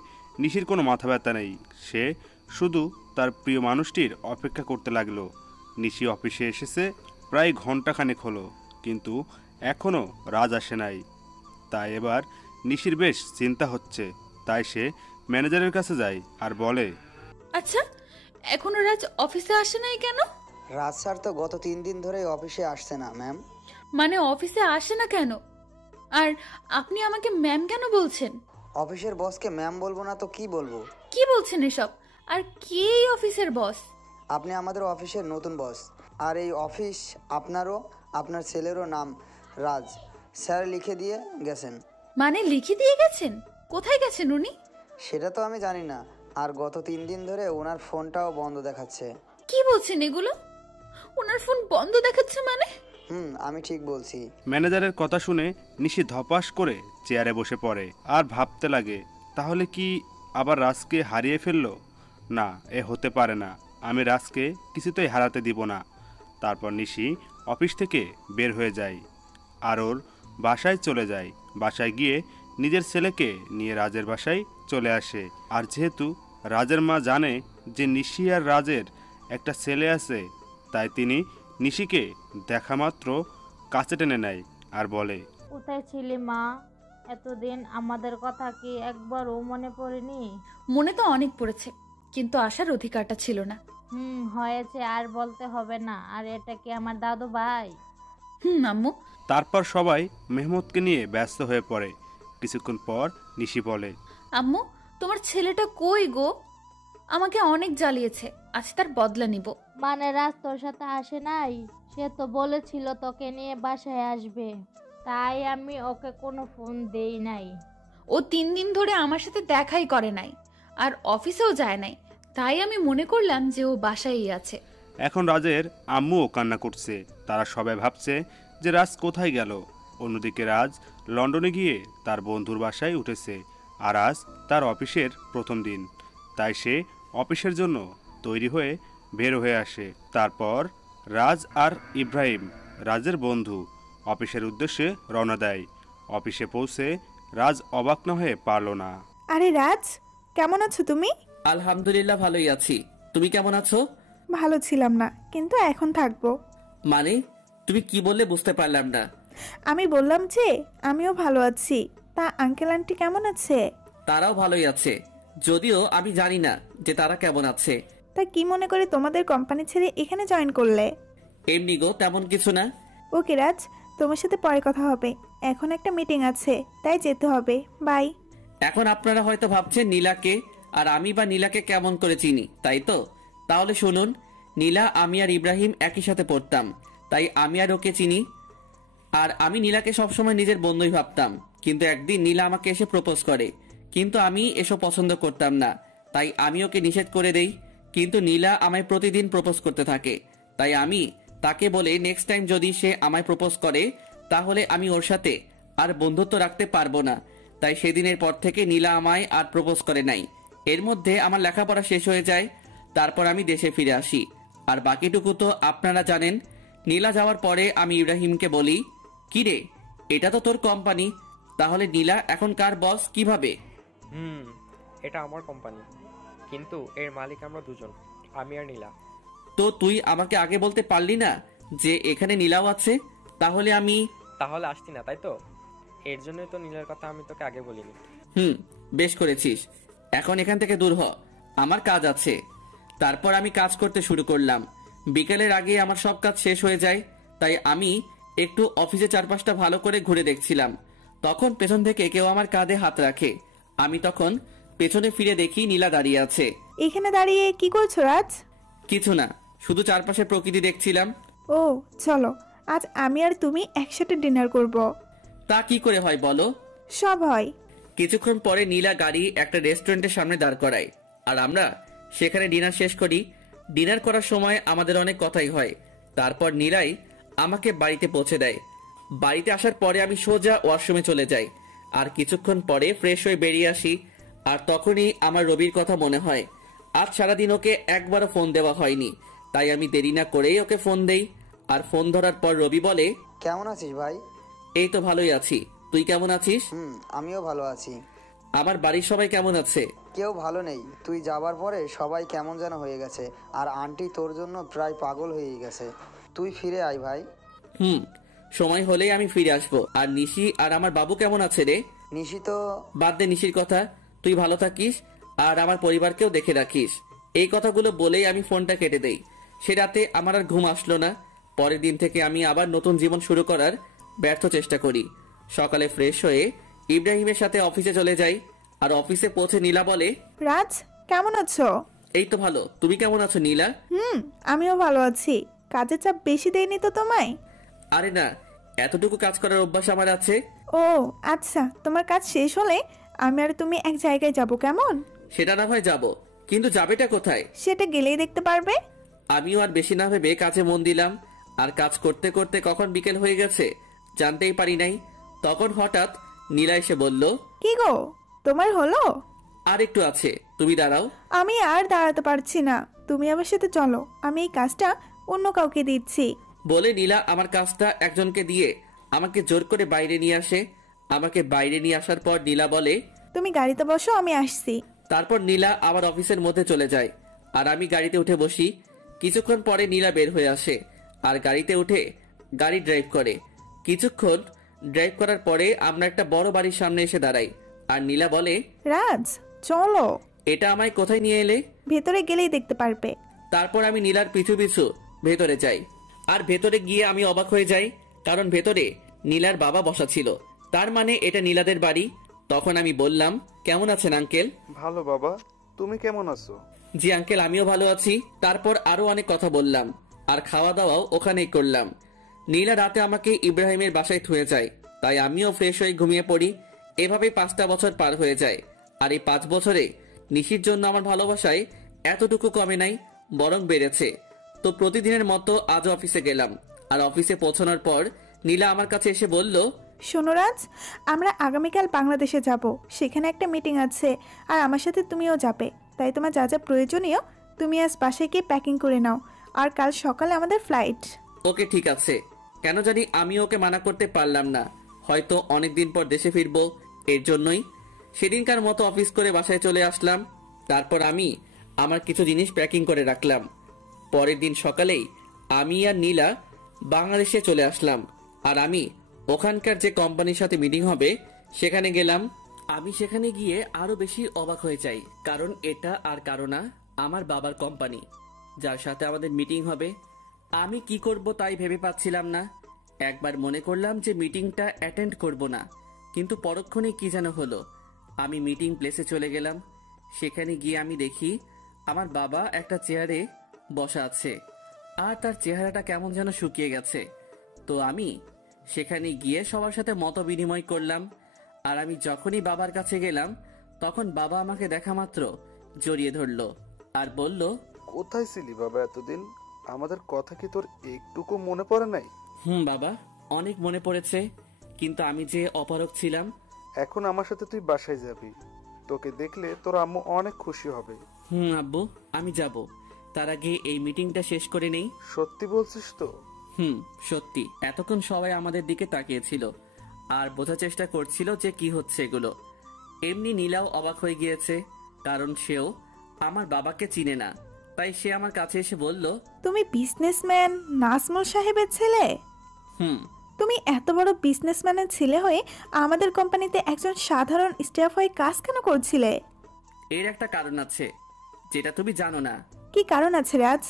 নিশির কোনো মাথা ব্যথা নেই। সে শুধু তার প্রিয় মানুষটির অপেক্ষা করতে লাগলো। নিশি অফিসে এসেছে প্রায় ঘন্টাখানেক হলো, কিন্তু এখনও রাজ আসে নাই। তাই এবার নিশির বেশ চিন্তা হচ্ছে। তাই সে ম্যানেজারের কাছে যায় আর বলে, আচ্ছা, এখনো রাজ অফিসে আসে নাই কেন? রাজ স্যার তো গত 3 দিন ধরে অফিসে আসছে না ম্যাম। মানে অফিসে আসে না কেন? আর আপনি আমাকে ম্যাম কেন বলছেন? অফিসের বসকে ম্যাম বলবো না তো কি বলবো? কি বলছেন এসব? আর কে এই অফিসের বস? আপনি আমাদের অফিসের নতুন বস, আর এই অফিস আপনারও আপনার ছেলেরও নাম রাজ। স্যার লিখে দিয়ে গেছেন। মানে লিখে দিয়ে গেছেন? কোথায় গেছেন উনি? সেটা তো আমি জানি না, আর গত 3 দিন ধরে ওনার ফোনটাও বন্ধ দেখাচ্ছে। কি বলছেন এগুলো? ওনার ফোন বন্ধ দেখাচ্ছে মানে? আমি ঠিক বলছি। ম্যানেজারের কথা শুনে নিশি ধপাস করে চেয়ারে বসে পড়ে আর ভাবতে লাগে, তাহলে কি আবার রাজকে হারিয়ে ফেললো? না, এ হতে পারে না। আমি রাজকে কিছুতেই হারাতে দিব না। তারপর নিশি অফিস থেকে বের হয়ে যায় আর ওর বাসায় চলে যায়। বাসায় গিয়ে নিজের ছেলেকে নিয়ে রাজের বাসায় চলে আসে। আর যেহেতু রাজের মা জানে যে নিশি আর রাজের একটা ছেলে আছে, তাই তিনি নিশিকে দেখা মাত্র কাছে টেনে নেয় আর বলে, কোথায় ছিলে মা? এতদিন আমাদের কথা কি একবারও মনে পড়েনি? মনে তো অনেক পড়েছে, কিন্তু আসার অধিকারটা ছিল না। হয়েছে, আর বলতে হবে না। আর এটা কি আমার দাদু ভাই? আম্মু। তারপর সবাই মেহমুদকে নিয়ে ব্যস্ত হয়ে পড়ে। কিছুক্ষণ পর নিশি বলে, আম্মু, তোমার ছেলেটা কই গো? আমাকে অনেক জ্বালিয়েছে, আজ তার বদলা নিব। মানে রাজ তোর সাথে আসে নাই? সে তো বলেছিল তোকে নিয়ে বাসায় আসবে, তাই আমি ওকে কোনো ফোন দেই নাই। ও 3 দিন ধরে আমার সাথে দেখাই করে নাই, আর অফিসেও যায় নাই, তাই আমি মনে করলাম যে ও বাসায়ই আছে। এখন রাজের আম্মুও কান্না করছে। তারা সবাই ভাবছে যে রাজ কোথায় গেল। অন্যদিকে রাজ লন্ডনে গিয়ে তার বন্ধুর বাসায় উঠেছে, আর আজ তার অফিসের প্রথম দিন, তাই সে অফিসের জন্য তৈরি হয়ে বের হয়ে আসে। তারপর রাজ আর ইব্রাহিম, রাজের বন্ধু, অফিসের উদ্দেশ্যে রওনা দেয়। অফিসে পৌঁছে রাজ অবাক না হয়ে পারল না। আরে রাজ, কেমন আছো তুমি? আলহামদুলিল্লাহ ভালোই আছি। তুমি কেমন আছো? ভালো ছিলাম না, কিন্তু এখন থাকবো। মানে তুমি কি বললে বুঝতে পারলাম না। আমি বললাম যে আমিও ভালো আছি। তা আঙ্কেল আন্টি কেমন আছে? তারাও ভালোই আছে, যদিও আমি জানি না যে তারা কেমন আছে। তা কি মনে করে তোমাদের কোম্পানি ছেড়ে এখানে জয়েন করলে? এমনি গো, তেমন কিছু না। ওকে রাজ, তোমার সাথে পরে কথা হবে, এখন একটা মিটিং আছে, তাই যেতে হবে। বাই। এখন আপনারা হয়তো ভাবছেন নীলাকে আর আমি বা নীলাকে কেমন করে চিনি, তাই তো? তাহলে শুনুন, নীলা, আমি আর ইব্রাহিম একই সাথে পড়তাম, তাই আমি আর ওকে চিনি। আর আমি নীলাকে সবসময় নিজের বন্ধুই ভাবতাম, কিন্তু একদিন নীলা আমাকে এসে প্রপোজ করে, কিন্তু আমি এসব পছন্দ করতাম না, তাই আমি ওকে নিষেধ করে দেই। কিন্তু নীলা আমায় প্রতিদিন প্রপোজ করতে থাকে, তাই আমি তাকে বলে নেক্সট টাইম যদি সে আমায় প্রপোজ করে তাহলে আমি ওর সাথে আর বন্ধুত্ব রাখতে পারবো না। তাই সেদিনের পর থেকে নীলা আমায় আর প্রপোজ করে নাই। এর মধ্যে আমার লেখাপড়া শেষ হয়ে যায়, তারপর আমি দেশে ফিরে আসি। আর বাকিটুকু তো আপনারা জানেন। নীলা যাওয়ার পরে আমি ইব্রাহিমকে বলি, কি রে, এটা তো তোর কোম্পানি, তাহলে নীলা এখন কার বস কিভাবে? এটা আমার কোম্পানি, কিন্তু এর মালিক আমরা দুজন, আমি আর নীলা। তো তুই আমাকে আগে বলতে পারলি না যে এখানে নীলাও আছে? তাহলে আসতি না, তাই তো? এর জন্যই তো নীলার কথা আমি তোকে আগে বলিনি। বেশ করেছিস। এখন এখান থেকে দূর হ, আমার কাজ আছে। তারপর আমি কাজ করতে শুরু করলাম। বিকেলের আগে আমার সব কাজ শেষ হয়ে যায়, তাই আমি একটু অফিসে চারপাশটা ভালো করে ঘুরে দেখছিলাম। তখন পেছন থেকে কেউ আমার কাঁধে হাত রাখে। আমি তখন পেছনে ফিরে দেখি নীলা দাঁড়িয়ে আছে। এখানে দাঁড়িয়ে কি করছো রাজ? কিছু না, শুধু চারপাশে প্রকৃতি দেখছিলাম। ও চলো, আজ আমি আর তুমি একসাথে ডিনার করব। তা কি করে হয় বলো? সব হয়। কিছুক্ষণ পরে নীলা গাড়ি একটা রেস্টুরেন্টের সামনে দাঁড় করায়, আর আমরা সেখানে ডিনার শেষ করি। ডিনার করার সময় আমাদের অনেক কথাই হয়। তারপর নীলাই আমাকে বাড়িতে পৌঁছে দেয়। বাড়িতে আসার পরে আমি সোজা ওয়াশরুমে চলে যাই, আর কিছুক্ষণ পরে ফ্রেশ হয়ে বেরিয়ে আসি। আর তখনই আমার রবির কথা মনে হয়। আজ সারাদিন ওকে একবারও ফোন দেওয়া হয়নি, তাই আমি দেরি না করেই ওকে ফোন দেই। আর ফোন ধরার পর রবি বলে, কেমন আছিস ভাই? এই তো ভালোই আছি, তুই কেমন আছিস? আমিও ভালো আছি। আমার বাড়ির সবাই কেমন আছে? কেউ ভালো নেই, তুই যাবার পরে সবাই কেমন যেন হয়ে গেছে, আর আন্টি তোর জন্য প্রায় পাগল হয়ে গেছে। তুই ফিরে আয় ভাই। সময় হলেই আমি ফিরে আসবো। আর নিশি আর আমার বাবু কেমন আছে রে? নিশি তো বাদ দে নিশির কথা, তুই ভালো থাকিস আর আমার পরিবারকেও দেখে রাখিস। এই কথাগুলো বলেই আমি ফোনটা কেটে দেই। সে রাতে আমার আর ঘুম আসলো না। পরের দিন থেকে আমি আবার নতুন জীবন শুরু করার ব্যর্থ চেষ্টা করি। সকালে ফ্রেশ হয়ে ইব্রাহিমের সাথে অফিসে চলে যাই। আর অফিসে পৌঁছে নীলা বলে, রাজ কেমন আছো? এই তো ভালো, তুমি কেমন আছো নীলা? আমিও ভালো আছি। কাজের চাপ বেশি দেয়নি তো তোমায়? আরে না, এতটুকু কাজ করার অভ্যাস আমার আছে। ও আচ্ছা, তোমার কাজ শেষ হলে আমি আর তুমি এক জায়গায় যাব, কেমন? সেটা না হয় যাব, কিন্তু যাবেটা কোথায়? সেটা গেলেই দেখতে পারবে। আমিও আর বেশি না ভেবে কাজে মন দিলাম। আর কাজ করতে করতে কখন বিকেল হয়ে গেছে জানতেই পারি নাই। তখন হঠাৎ নীলা এসে বলল, কি গো, তোমার হলো? আর একটু আছে, তুমি দাঁড়াও। আমি আর দাঁড়াতে পারছি না, তুমি আমার সাথে চলো, আমি এই কাজটা অন্য কাউকে দিচ্ছি। বলে নীলা আমার কাজটা একজনকে দিয়ে আমাকে জোর করে বাইরে নিয়ে আসে। আমাকে বাইরে নিয়ে আসার পর নীলা বলে, তুমি গাড়িতে বসো, আমি আসছি। তারপর নীলা আবার অফিসের মধ্যে চলে যায়, আর আমি গাড়িতে উঠে বসি। কিছুক্ষণ পরে নীলা বের হয়ে আসে আর গাড়িতে উঠে গাড়ি ড্রাইভ করে। কিছুক্ষণ ড্রাইভ করার পরে আমরা একটা বড় বাড়ির সামনে এসে দাঁড়াই। আর নীলা বলে, রাজ চলো। এটা আমায় কোথায় নিয়ে এলে? ভেতরে গেলেই দেখতে পারবে। তারপর আমি নীলার পিছু পিছু ভেতরে যাই। আর ভেতরে গিয়ে আমি অবাক হয়ে যাই, কারণ ভেতরে নীলার বাবা বসা ছিল। তার মানে এটা নীলাদের বাড়ি। তখন আমি বললাম, কেমন আছেন আঙ্কেল? ভালো বাবা, তুমি কেমন আছো? জি আঙ্কেল, আমিও ভালো আছি। তারপর আরো অনেক কথা বললাম, আর খাওয়া দাওয়াও ওখানেই করলাম। নীলা রাতে আমাকে ইব্রাহিমের বাসায় থুয়ে যায়, তাই আমিও ফ্রেশ হয়ে ঘুমিয়ে পড়ি। এভাবেই 5টা বছর পার হয়ে যায়। আর এই 5 বছরে নিশির জন্য আমার ভালোবাসায় এতটুকু কমে নাই, বরং বেড়েছে। তো প্রতিদিনের মতো আজও অফিসে গেলাম। আর অফিসে পৌঁছানোর পর নীলা আমার কাছে এসে বলল, শোনো রাজ, আমরা আগামীকাল বাংলাদেশে যাব। সেখানে একটা মিটিং আছে, আর আমার সাথে তুমিও যাবে। তাই তোমার যা যা প্রয়োজনীয় তুমি আজ বাসায় গিয়ে প্যাকিং করে নাও, আর কাল সকালে আমাদের ফ্লাইট। ওকে ঠিক আছে। কেন জানি আমি ওকে মানা করতে পারলাম না। হয়তো অনেকদিন পর দেশে ফিরবো, এর জন্যই সেদিনকার মতো অফিস করে বাসায় চলে আসলাম। তারপর আমি আমার কিছু জিনিস প্যাকিং করে রাখলাম। পরের দিন সকালেই আমি আর নীলা বাংলাদেশে চলে আসলাম। আর আমি ওখানকার যে কোম্পানির সাথে মিটিং হবে সেখানে গেলাম। আমি সেখানে গিয়ে আরো বেশি অবাক হয়ে যাই, কারণ এটা আর কারো না, আমার বাবার কোম্পানি, যার সাথে আমাদের মিটিং হবে। আমি কি করব তাই ভেবে পাচ্ছিলাম না। একবার মনে করলাম যে মিটিংটা অ্যাটেন্ড করব না, কিন্তু পরক্ষণে কি যেন হলো। আমি মিটিং প্লেসে চলে গেলাম। সেখানে গিয়ে আমি দেখি আমার বাবা একটা চেয়ারে বসা আছে, আর তার চেহারাটা কেমন যেন শুকিয়ে গেছে। তো আমি সেখানে গিয়ে সবার সাথে মত বিনিময় করলাম। আর আমি যখনই বাবার কাছে গেলাম, তখন বাবা আমাকে দেখা মাত্র জড়িয়ে ধরলো আর বলল, কোথায় ছিলি বাবা এতদিন? আমাদের কথা কি তোর একটুকু মনে পড়ে নাই? বাবা, অনেক মনে পড়েছে, কিন্তু আমি যে অপারগ ছিলাম। এখন আমার সাথে তুই বাসায় যাবি। তোকে দেখলে তোর আম্মু অনেক খুশি হবে। আব্বু, আমি যাব। তার আগে এই মিটিংটা শেষ করে নেই। সত্যি বলছিস তো? সত্যি। এতক্ষণ সবাই আমাদের দিকে তাকিয়েছিল আর বোঝার চেষ্টা করছিল যে কি হচ্ছে এগুলো। এমনি নীলাও অবাক হয়ে গিয়েছে, কারণ সেও আমার বাবাকে চিনে না। তাই সে আমার কাছে এসে বলল, তুমি বিজনেসম্যান নাজমুল সাহেবের ছেলে? তুমি এত বড় বিজনেসম্যানের ছেলে হয়ে আমাদের কোম্পানিতে একজন সাধারণ স্টাফ হয়ে কাজ কেন করছিলে? এর একটা কারণ আছে, যেটা তুমি জানো না। কি কারণ আছে রাজ?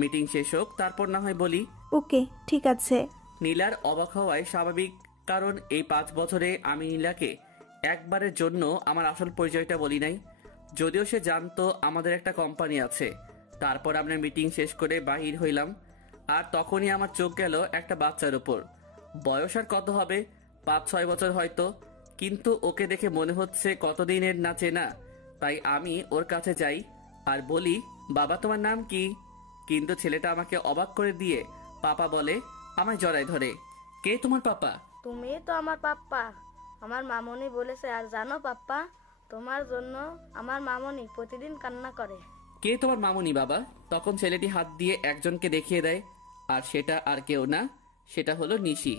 মিটিং শেষ হোক, তারপর না হয় বলি। ওকে, ঠিক আছে। নীলার অবাক হওয়ায় স্বাভাবিক, কারণ এই 5 বছরে আমি নীলাকে একবারের জন্য আমার আসল পরিচয়টা বলি নাই। যদিও সে জানতো আমাদের একটা কোম্পানি আছে। তারপর আমরা মিটিং শেষ করে বাহির হইলাম, আর তখনই আমার চোখ গেল একটা বাচ্চার উপর। বয়স আর কত হবে, 5-6 বছর হয়তো, কিন্তু ওকে দেখে মনে হচ্ছে কতদিনের না চেনা। তাই আমি ওর কাছে যাই আর বলি, বাবা তোমার নাম কি? কিন্তু ছেলেটা আমাকে অবাক করে দিয়ে পাপা বলে, আমায় জড়ায় ধরে। কে তোমার পাপা? তুমি তো আমার পাপ্পা, আমার মামনি বলেছে। আর জানো পাপ্পা, তোমার জন্য আমার মামনি প্রতিদিন কান্না করে। কে তোমার মামনি বাবা? তখন ছেলেটি হাত দিয়ে একজনকে দেখিয়ে দেয়, আর সেটা আর কেউ না, সেটা হলো নিশি।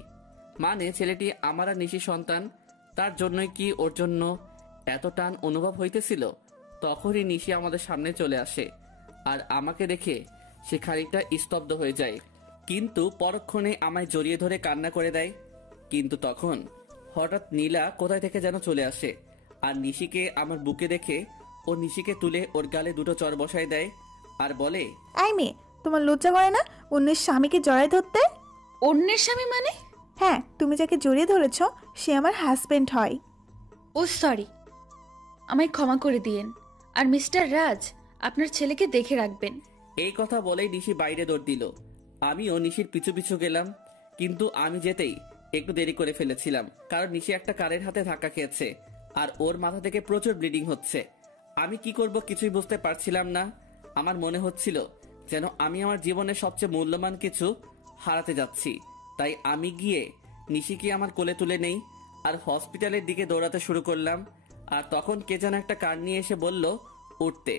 মানে ছেলেটি আমার আর নিশি সন্তান। তার জন্যই কি ওর জন্য এত টান অনুভব হইতেছিল? তখনই নিশি আমাদের সামনে চলে আসে, আর আমাকে দেখে সে খানিকটা স্তব্ধ হয়ে যায়, কিন্তু পরক্ষণে আমায় জড়িয়ে ধরে কান্না করে দেয়। কিন্তু তখন হঠাৎ নীলা কোথায় থেকে যেন চলে আসে, আর নিশিকে আমার বুকে দেখে ও নিশিকে তুলে ওর গালে 2টো চড় বসায় দেয় আর বলে, আই মেয়ে, তোমার লজ্জা করে না অন্যের স্বামীকে জড়ায় ধরতে? অন্যের স্বামী মানে? হ্যাঁ, তুমি যাকে জড়িয়ে ধরেছ সে আমার হাজবেন্ড হয়। ও সরি, আমায় ক্ষমা করে দিয়েন। আর মিস্টার রাজ, আপনার ছেলেকে দেখে রাখবেন। এই কথা বলেই নিশি বাইরে দৌড় দিল। আমিও নিশির পিছু পিছু গেলাম, কিন্তু আমি যেতেই একটু দেরি করে ফেলেছিলাম, কারণ নিশি একটা কারের হাতে ধাক্কা খেয়েছে আর ওর মাথা থেকে প্রচুর ব্লিডিং হচ্ছে। আমি কি করব কিছুই বুঝতে পারছিলাম না। আমার মনে হচ্ছিল যেন আমি আমার জীবনের সবচেয়ে মূল্যবান কিছু হারাতে যাচ্ছি। তাই আমি গিয়ে নিশিকে আমার কোলে তুলে নেই আর হসপিটালের দিকে দৌড়াতে শুরু করলাম। আর তখন কে যেন একটা কার নিয়ে এসে বলল উঠতে।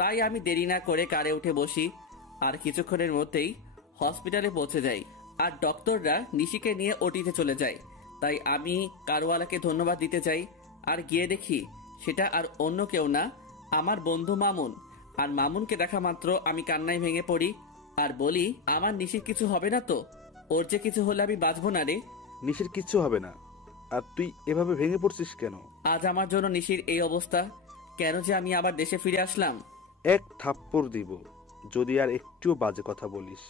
তাই আমি দেরি না করে কারে উঠে বসি, আর কিছুক্ষণের মধ্যেই হসপিটালে পৌঁছে যাই। আর ডক্টররা নিশিকে নিয়ে ওটিতে চলে যায়। তাই আমি কারওয়ালাকে ধন্যবাদ দিতে চাই। আর গিয়ে দেখি সেটা আর অন্য কেউ না, আমার বন্ধু মামুন। আর মামুনকে দেখা মাত্র আমি কান্নায় ভেঙে পড়ি আর বলি, আমার নিশির কিছু হবে না তো? ওর যে কিছু হলে আমি বাঁচবো না রে। নিশির কিচ্ছু হবে না। আর তুই এভাবে ভেঙে পড়ছিস কেন? আজ আমার জন্য নিশির এই অবস্থা, কেন যে আমি আবার দেশে ফিরে আসলাম এক থাপ্পড় দিব যদি আর একটুও বাজে কথা বলিস।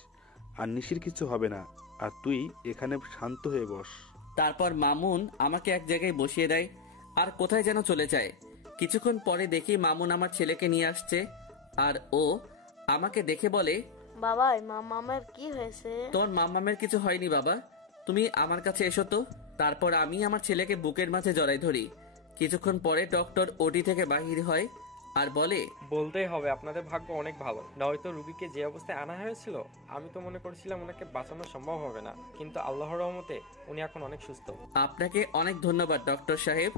আর নিশির কিছু হবে না, আর তুই এখানে শান্ত হয়ে বস। তারপর মামুন আমাকে এক জায়গায় বসিয়ে দেয় আর কোথায় যেন চলে যায়। কিছুক্ষণ পরে দেখি মামুন আমার ছেলেকে নিয়ে আসছে আর ও আমাকে দেখে বলে, বাবা মামামের কি হয়েছে? তোর মামামের কিছু হয়নি বাবা, তুমি আমার কাছে এসো তো। তারপর আমি আমার ছেলেকে বুকের মাঝে জড়াই ধরি। কিছুক্ষণ পরে ডক্টর ওটি থেকে বাহির হয় আর বলে, বলতেই হবে আপনাদের ভাগ্য অনেক ভালো, নয়তো রুগীকে যে অবস্থায় আনা হয়েছিল আমি তো মনে করছিলাম ওনাকে বাঁচানো সম্ভব হবে না, কিন্তু আল্লাহর রহমতে উনি এখন অনেক সুস্থ। আপনাকে অনেক ধন্যবাদ ডক্টর সাহেব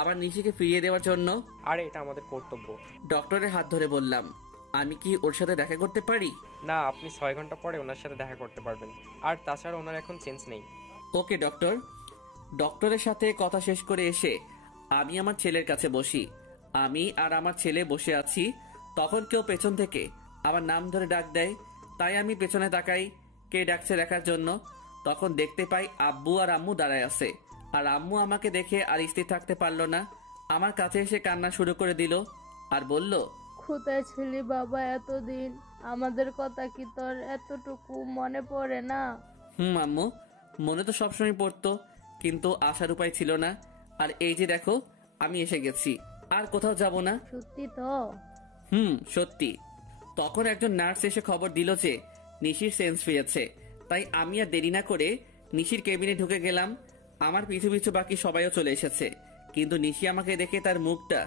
আমার নিশিকে ফিরিয়ে দেওয়ার জন্য। আর এটা আমাদের কর্তব্য। ডক্টরের হাত ধরে বললাম, আমি কি ওর সাথে দেখা করতে পারি? না, আপনি 6 ঘন্টা পরে ওনার সাথে দেখা করতে পারবেন। আর তাছাড়া ওনার এখন চেঞ্জ নেই। ওকে ডক্টর। ডক্টরের সাথে কথা শেষ করে এসে আমি আমার ছেলের কাছে বসি। আমি আর আমার ছেলে বসে আছি, তখন কেউ পেছন থেকে আমার নাম ধরে ডাক দেয়। তাই আমি পেছনে তাকাই কে ডাকছে দেখার জন্য। তখন দেখতে পাই আব্বু আর আম্মু দাঁড়ায় আছে। আর আম্মু আমাকে দেখে আর স্থির থাকতে পারলো না, আমার কাছে এসে কান্না শুরু করে দিল আর বলল, কোথায় ছিলি বাবা এতদিন? আমাদের কথা কি তোর এতটুকু মনে পড়ে না? আম্মু, মনে তো সবসময় পড়তো, কিন্তু আসার উপায় ছিল না। আর এই যে দেখো আমি এসে গেছি, আর কোথাও যাব না। সত্যি তো? সত্যি। তখন একজন নার্স এসে খবর দিল যে নিশির সেন্স ফিরেছে। তাই আমি আর দেরি না করে নিশির কেবিনে ঢুকে গেলাম। আমার পিছু পিছু বাকি সবাইও চলে এসেছে, কিন্তু নিশি আমাকে দেখে তার মুখটা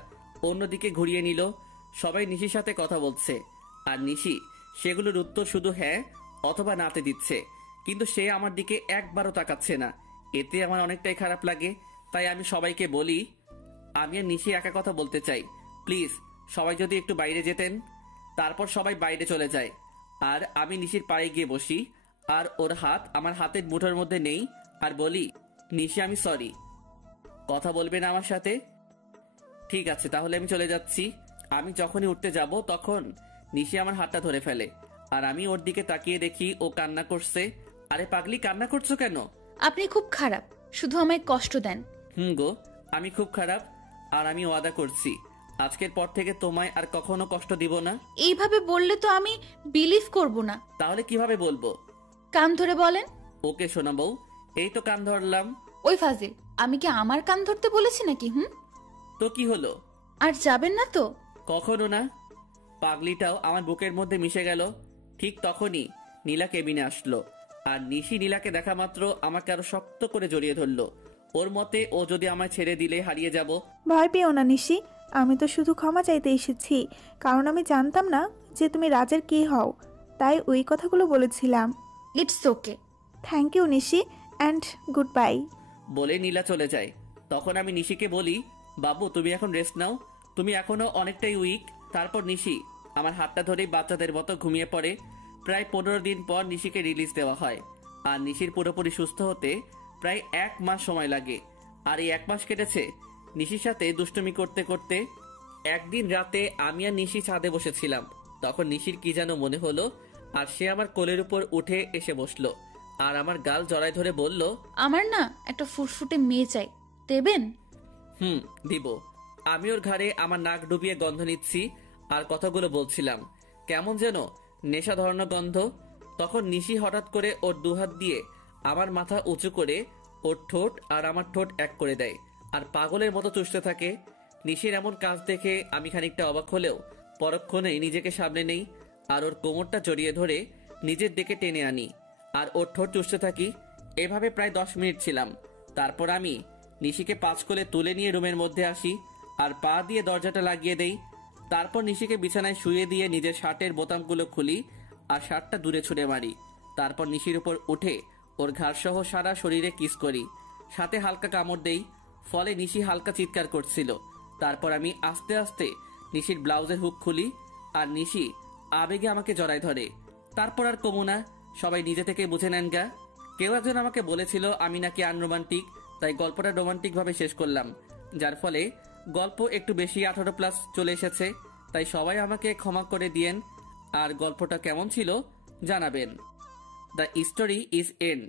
অন্যদিকে ঘুরিয়ে নিল। সবাই নিশির সাথে কথা বলছে আর নিশি সেগুলোর উত্তর শুধু হ্যাঁ অথবা নাতে দিচ্ছে, কিন্তু সে আমার দিকে একবারও তাকাচ্ছে না। এতে আমার অনেকটাই খারাপ লাগে। তাই আমি সবাইকে বলি, আমি আর নিশি একা কথা বলতে চাই, প্লিজ সবাই যদি একটু বাইরে যেতেন। তারপর সবাই বাইরে চলে যায় আর আমি নিশির পায়ে গিয়ে বসি আর ওর হাত আমার হাতের মুঠোর মধ্যে নেই আর বলি, নিশি আমি সরি, কথা বলবে না আমার সাথে? ঠিক আছে, তাহলে আমি চলে যাচ্ছি। আমি যখনই উঠতে যাব তখন নিশি আমার হাতটা ধরে ফেলে আর আমি ওর দিকে তাকিয়ে দেখি ও কান্না করছে। আরে পাগলি, কান্না করছো কেন? আপনি খুব খারাপ, শুধু আমায় কষ্ট দেন। গো, আমি খুব খারাপ, আর আমি ওয়াদা করছি আজকের পর থেকে তোমায় আর কখনো কষ্ট দিব না। এইভাবে বললে তো আমি বিলিভ করব না। তাহলে কিভাবে বলবো? কান ধরে বলেন। ওকে শোনা বউ, এই তো কান ধরলাম। ওই ফাজিল, আমি কি আমার কান ধরতে বলেছি নাকি? তো কি হলো? আর যাবেন না তো? কখনো না। পাগলিটাও আমার বুকের মধ্যে মিশে গেল। ঠিক তখনই নীলা কেবিনে আসলো আর নিশি নীলাকে দেখা মাত্র আমাকে আরো শক্ত করে জড়িয়ে ধরলো। ওর মতে ও যদি আমায় ছেড়ে দিলে হারিয়ে যাব। ভয় পেও না নিশি, আমি তো শুধু ক্ষমা চাইতে এসেছি, কারণ আমি জানতাম না যে তুমি রাজের কি হও, তাই ওই কথাগুলো বলেছিলাম। It's okay. Thank you Nishi, and good bye. বলে নীলা চলে যায়। তখন আমি নিশিকে বলি, বাবু তুমি এখন রেস্ট নাও, তুমি এখনো অনেকটাই উইক। তারপর নিশি আমার হাতটা ধরেই বাচ্চাদের মতো ঘুমিয়ে পড়ে। প্রায় 15 দিন পর নিশিকে রিলিজ দেওয়া হয় আর নিশির পুরোপুরি সুস্থ হতে প্রায় 1 মাস সময় লাগে। আর এই 1 মাস কেটেছে নিশির সাথে দুষ্টুমি করতে করতে। একদিন রাতে আমি আর নিশি ছাদে বসেছিলাম, তখন নিশির কি যেন মনে হলো আর সে আমার কোলের উপর উঠে এসে বসলো আর আমার গাল জড়ায় ধরে বলল, আমার না একটা ফুটফুটে মেয়ে চাই, দেবেন? দিব। আমি ওর ঘাড়ে আমার নাক ডুবিয়ে গন্ধ নিচ্ছি আর কথাগুলো বলছিলাম, কেমন যেন নেশা ধরানো গন্ধ। তখন নিশি হঠাৎ করে ওর দুহাত দিয়ে আমার মাথা উঁচু করে ওর ঠোঁট আর আমার ঠোঁট এক করে দেয় আর পাগলের মতো চুষতে থাকে। নিশির এমন কাজ দেখে আমি খানিকটা অবাক হলেও পরক্ষণেই নিজেকে সামনে নেই আর ওর কোমরটা জড়িয়ে ধরে নিজের দিকে টেনে আনি আর ওর ঠোঁট চুষতে থাকি। এভাবে প্রায় 10 মিনিট ছিলাম। তারপর আমি নিশিকে 5 কোলে তুলে নিয়ে রুমের মধ্যে আসি আর পা দিয়ে দরজাটা লাগিয়ে দেই। তারপর নিশিকে বিছানায় শুয়ে দিয়ে নিজের শার্টের বোতামগুলো খুলি আর শার্টটা দূরে ছুঁড়ে মারি। তারপর নিশির উপর উঠে ওর ঘাড়সহ সারা শরীরে কিস করি, সাথে হালকা কামড় দেই। ফলে নিশি হালকা চিৎকার করছিল। তারপর আমি আস্তে আস্তে নিশির ব্লাউজের হুক খুলি আর নিশি আবেগে আমাকে জড়ায় ধরে। তারপর আর কমু না, সবাই নিজে থেকে বুঝে নেন গা। কেউ একজন আমাকে বলেছিল আমি নাকি আনরোমান্টিক, তাই গল্পটা রোমান্টিক ভাবে শেষ করলাম, যার ফলে গল্প একটু বেশি 18+ চলে এসেছে। তাই সবাই আমাকে ক্ষমা করে দিয়েন আর গল্পটা কেমন ছিল জানাবেন। The story is and.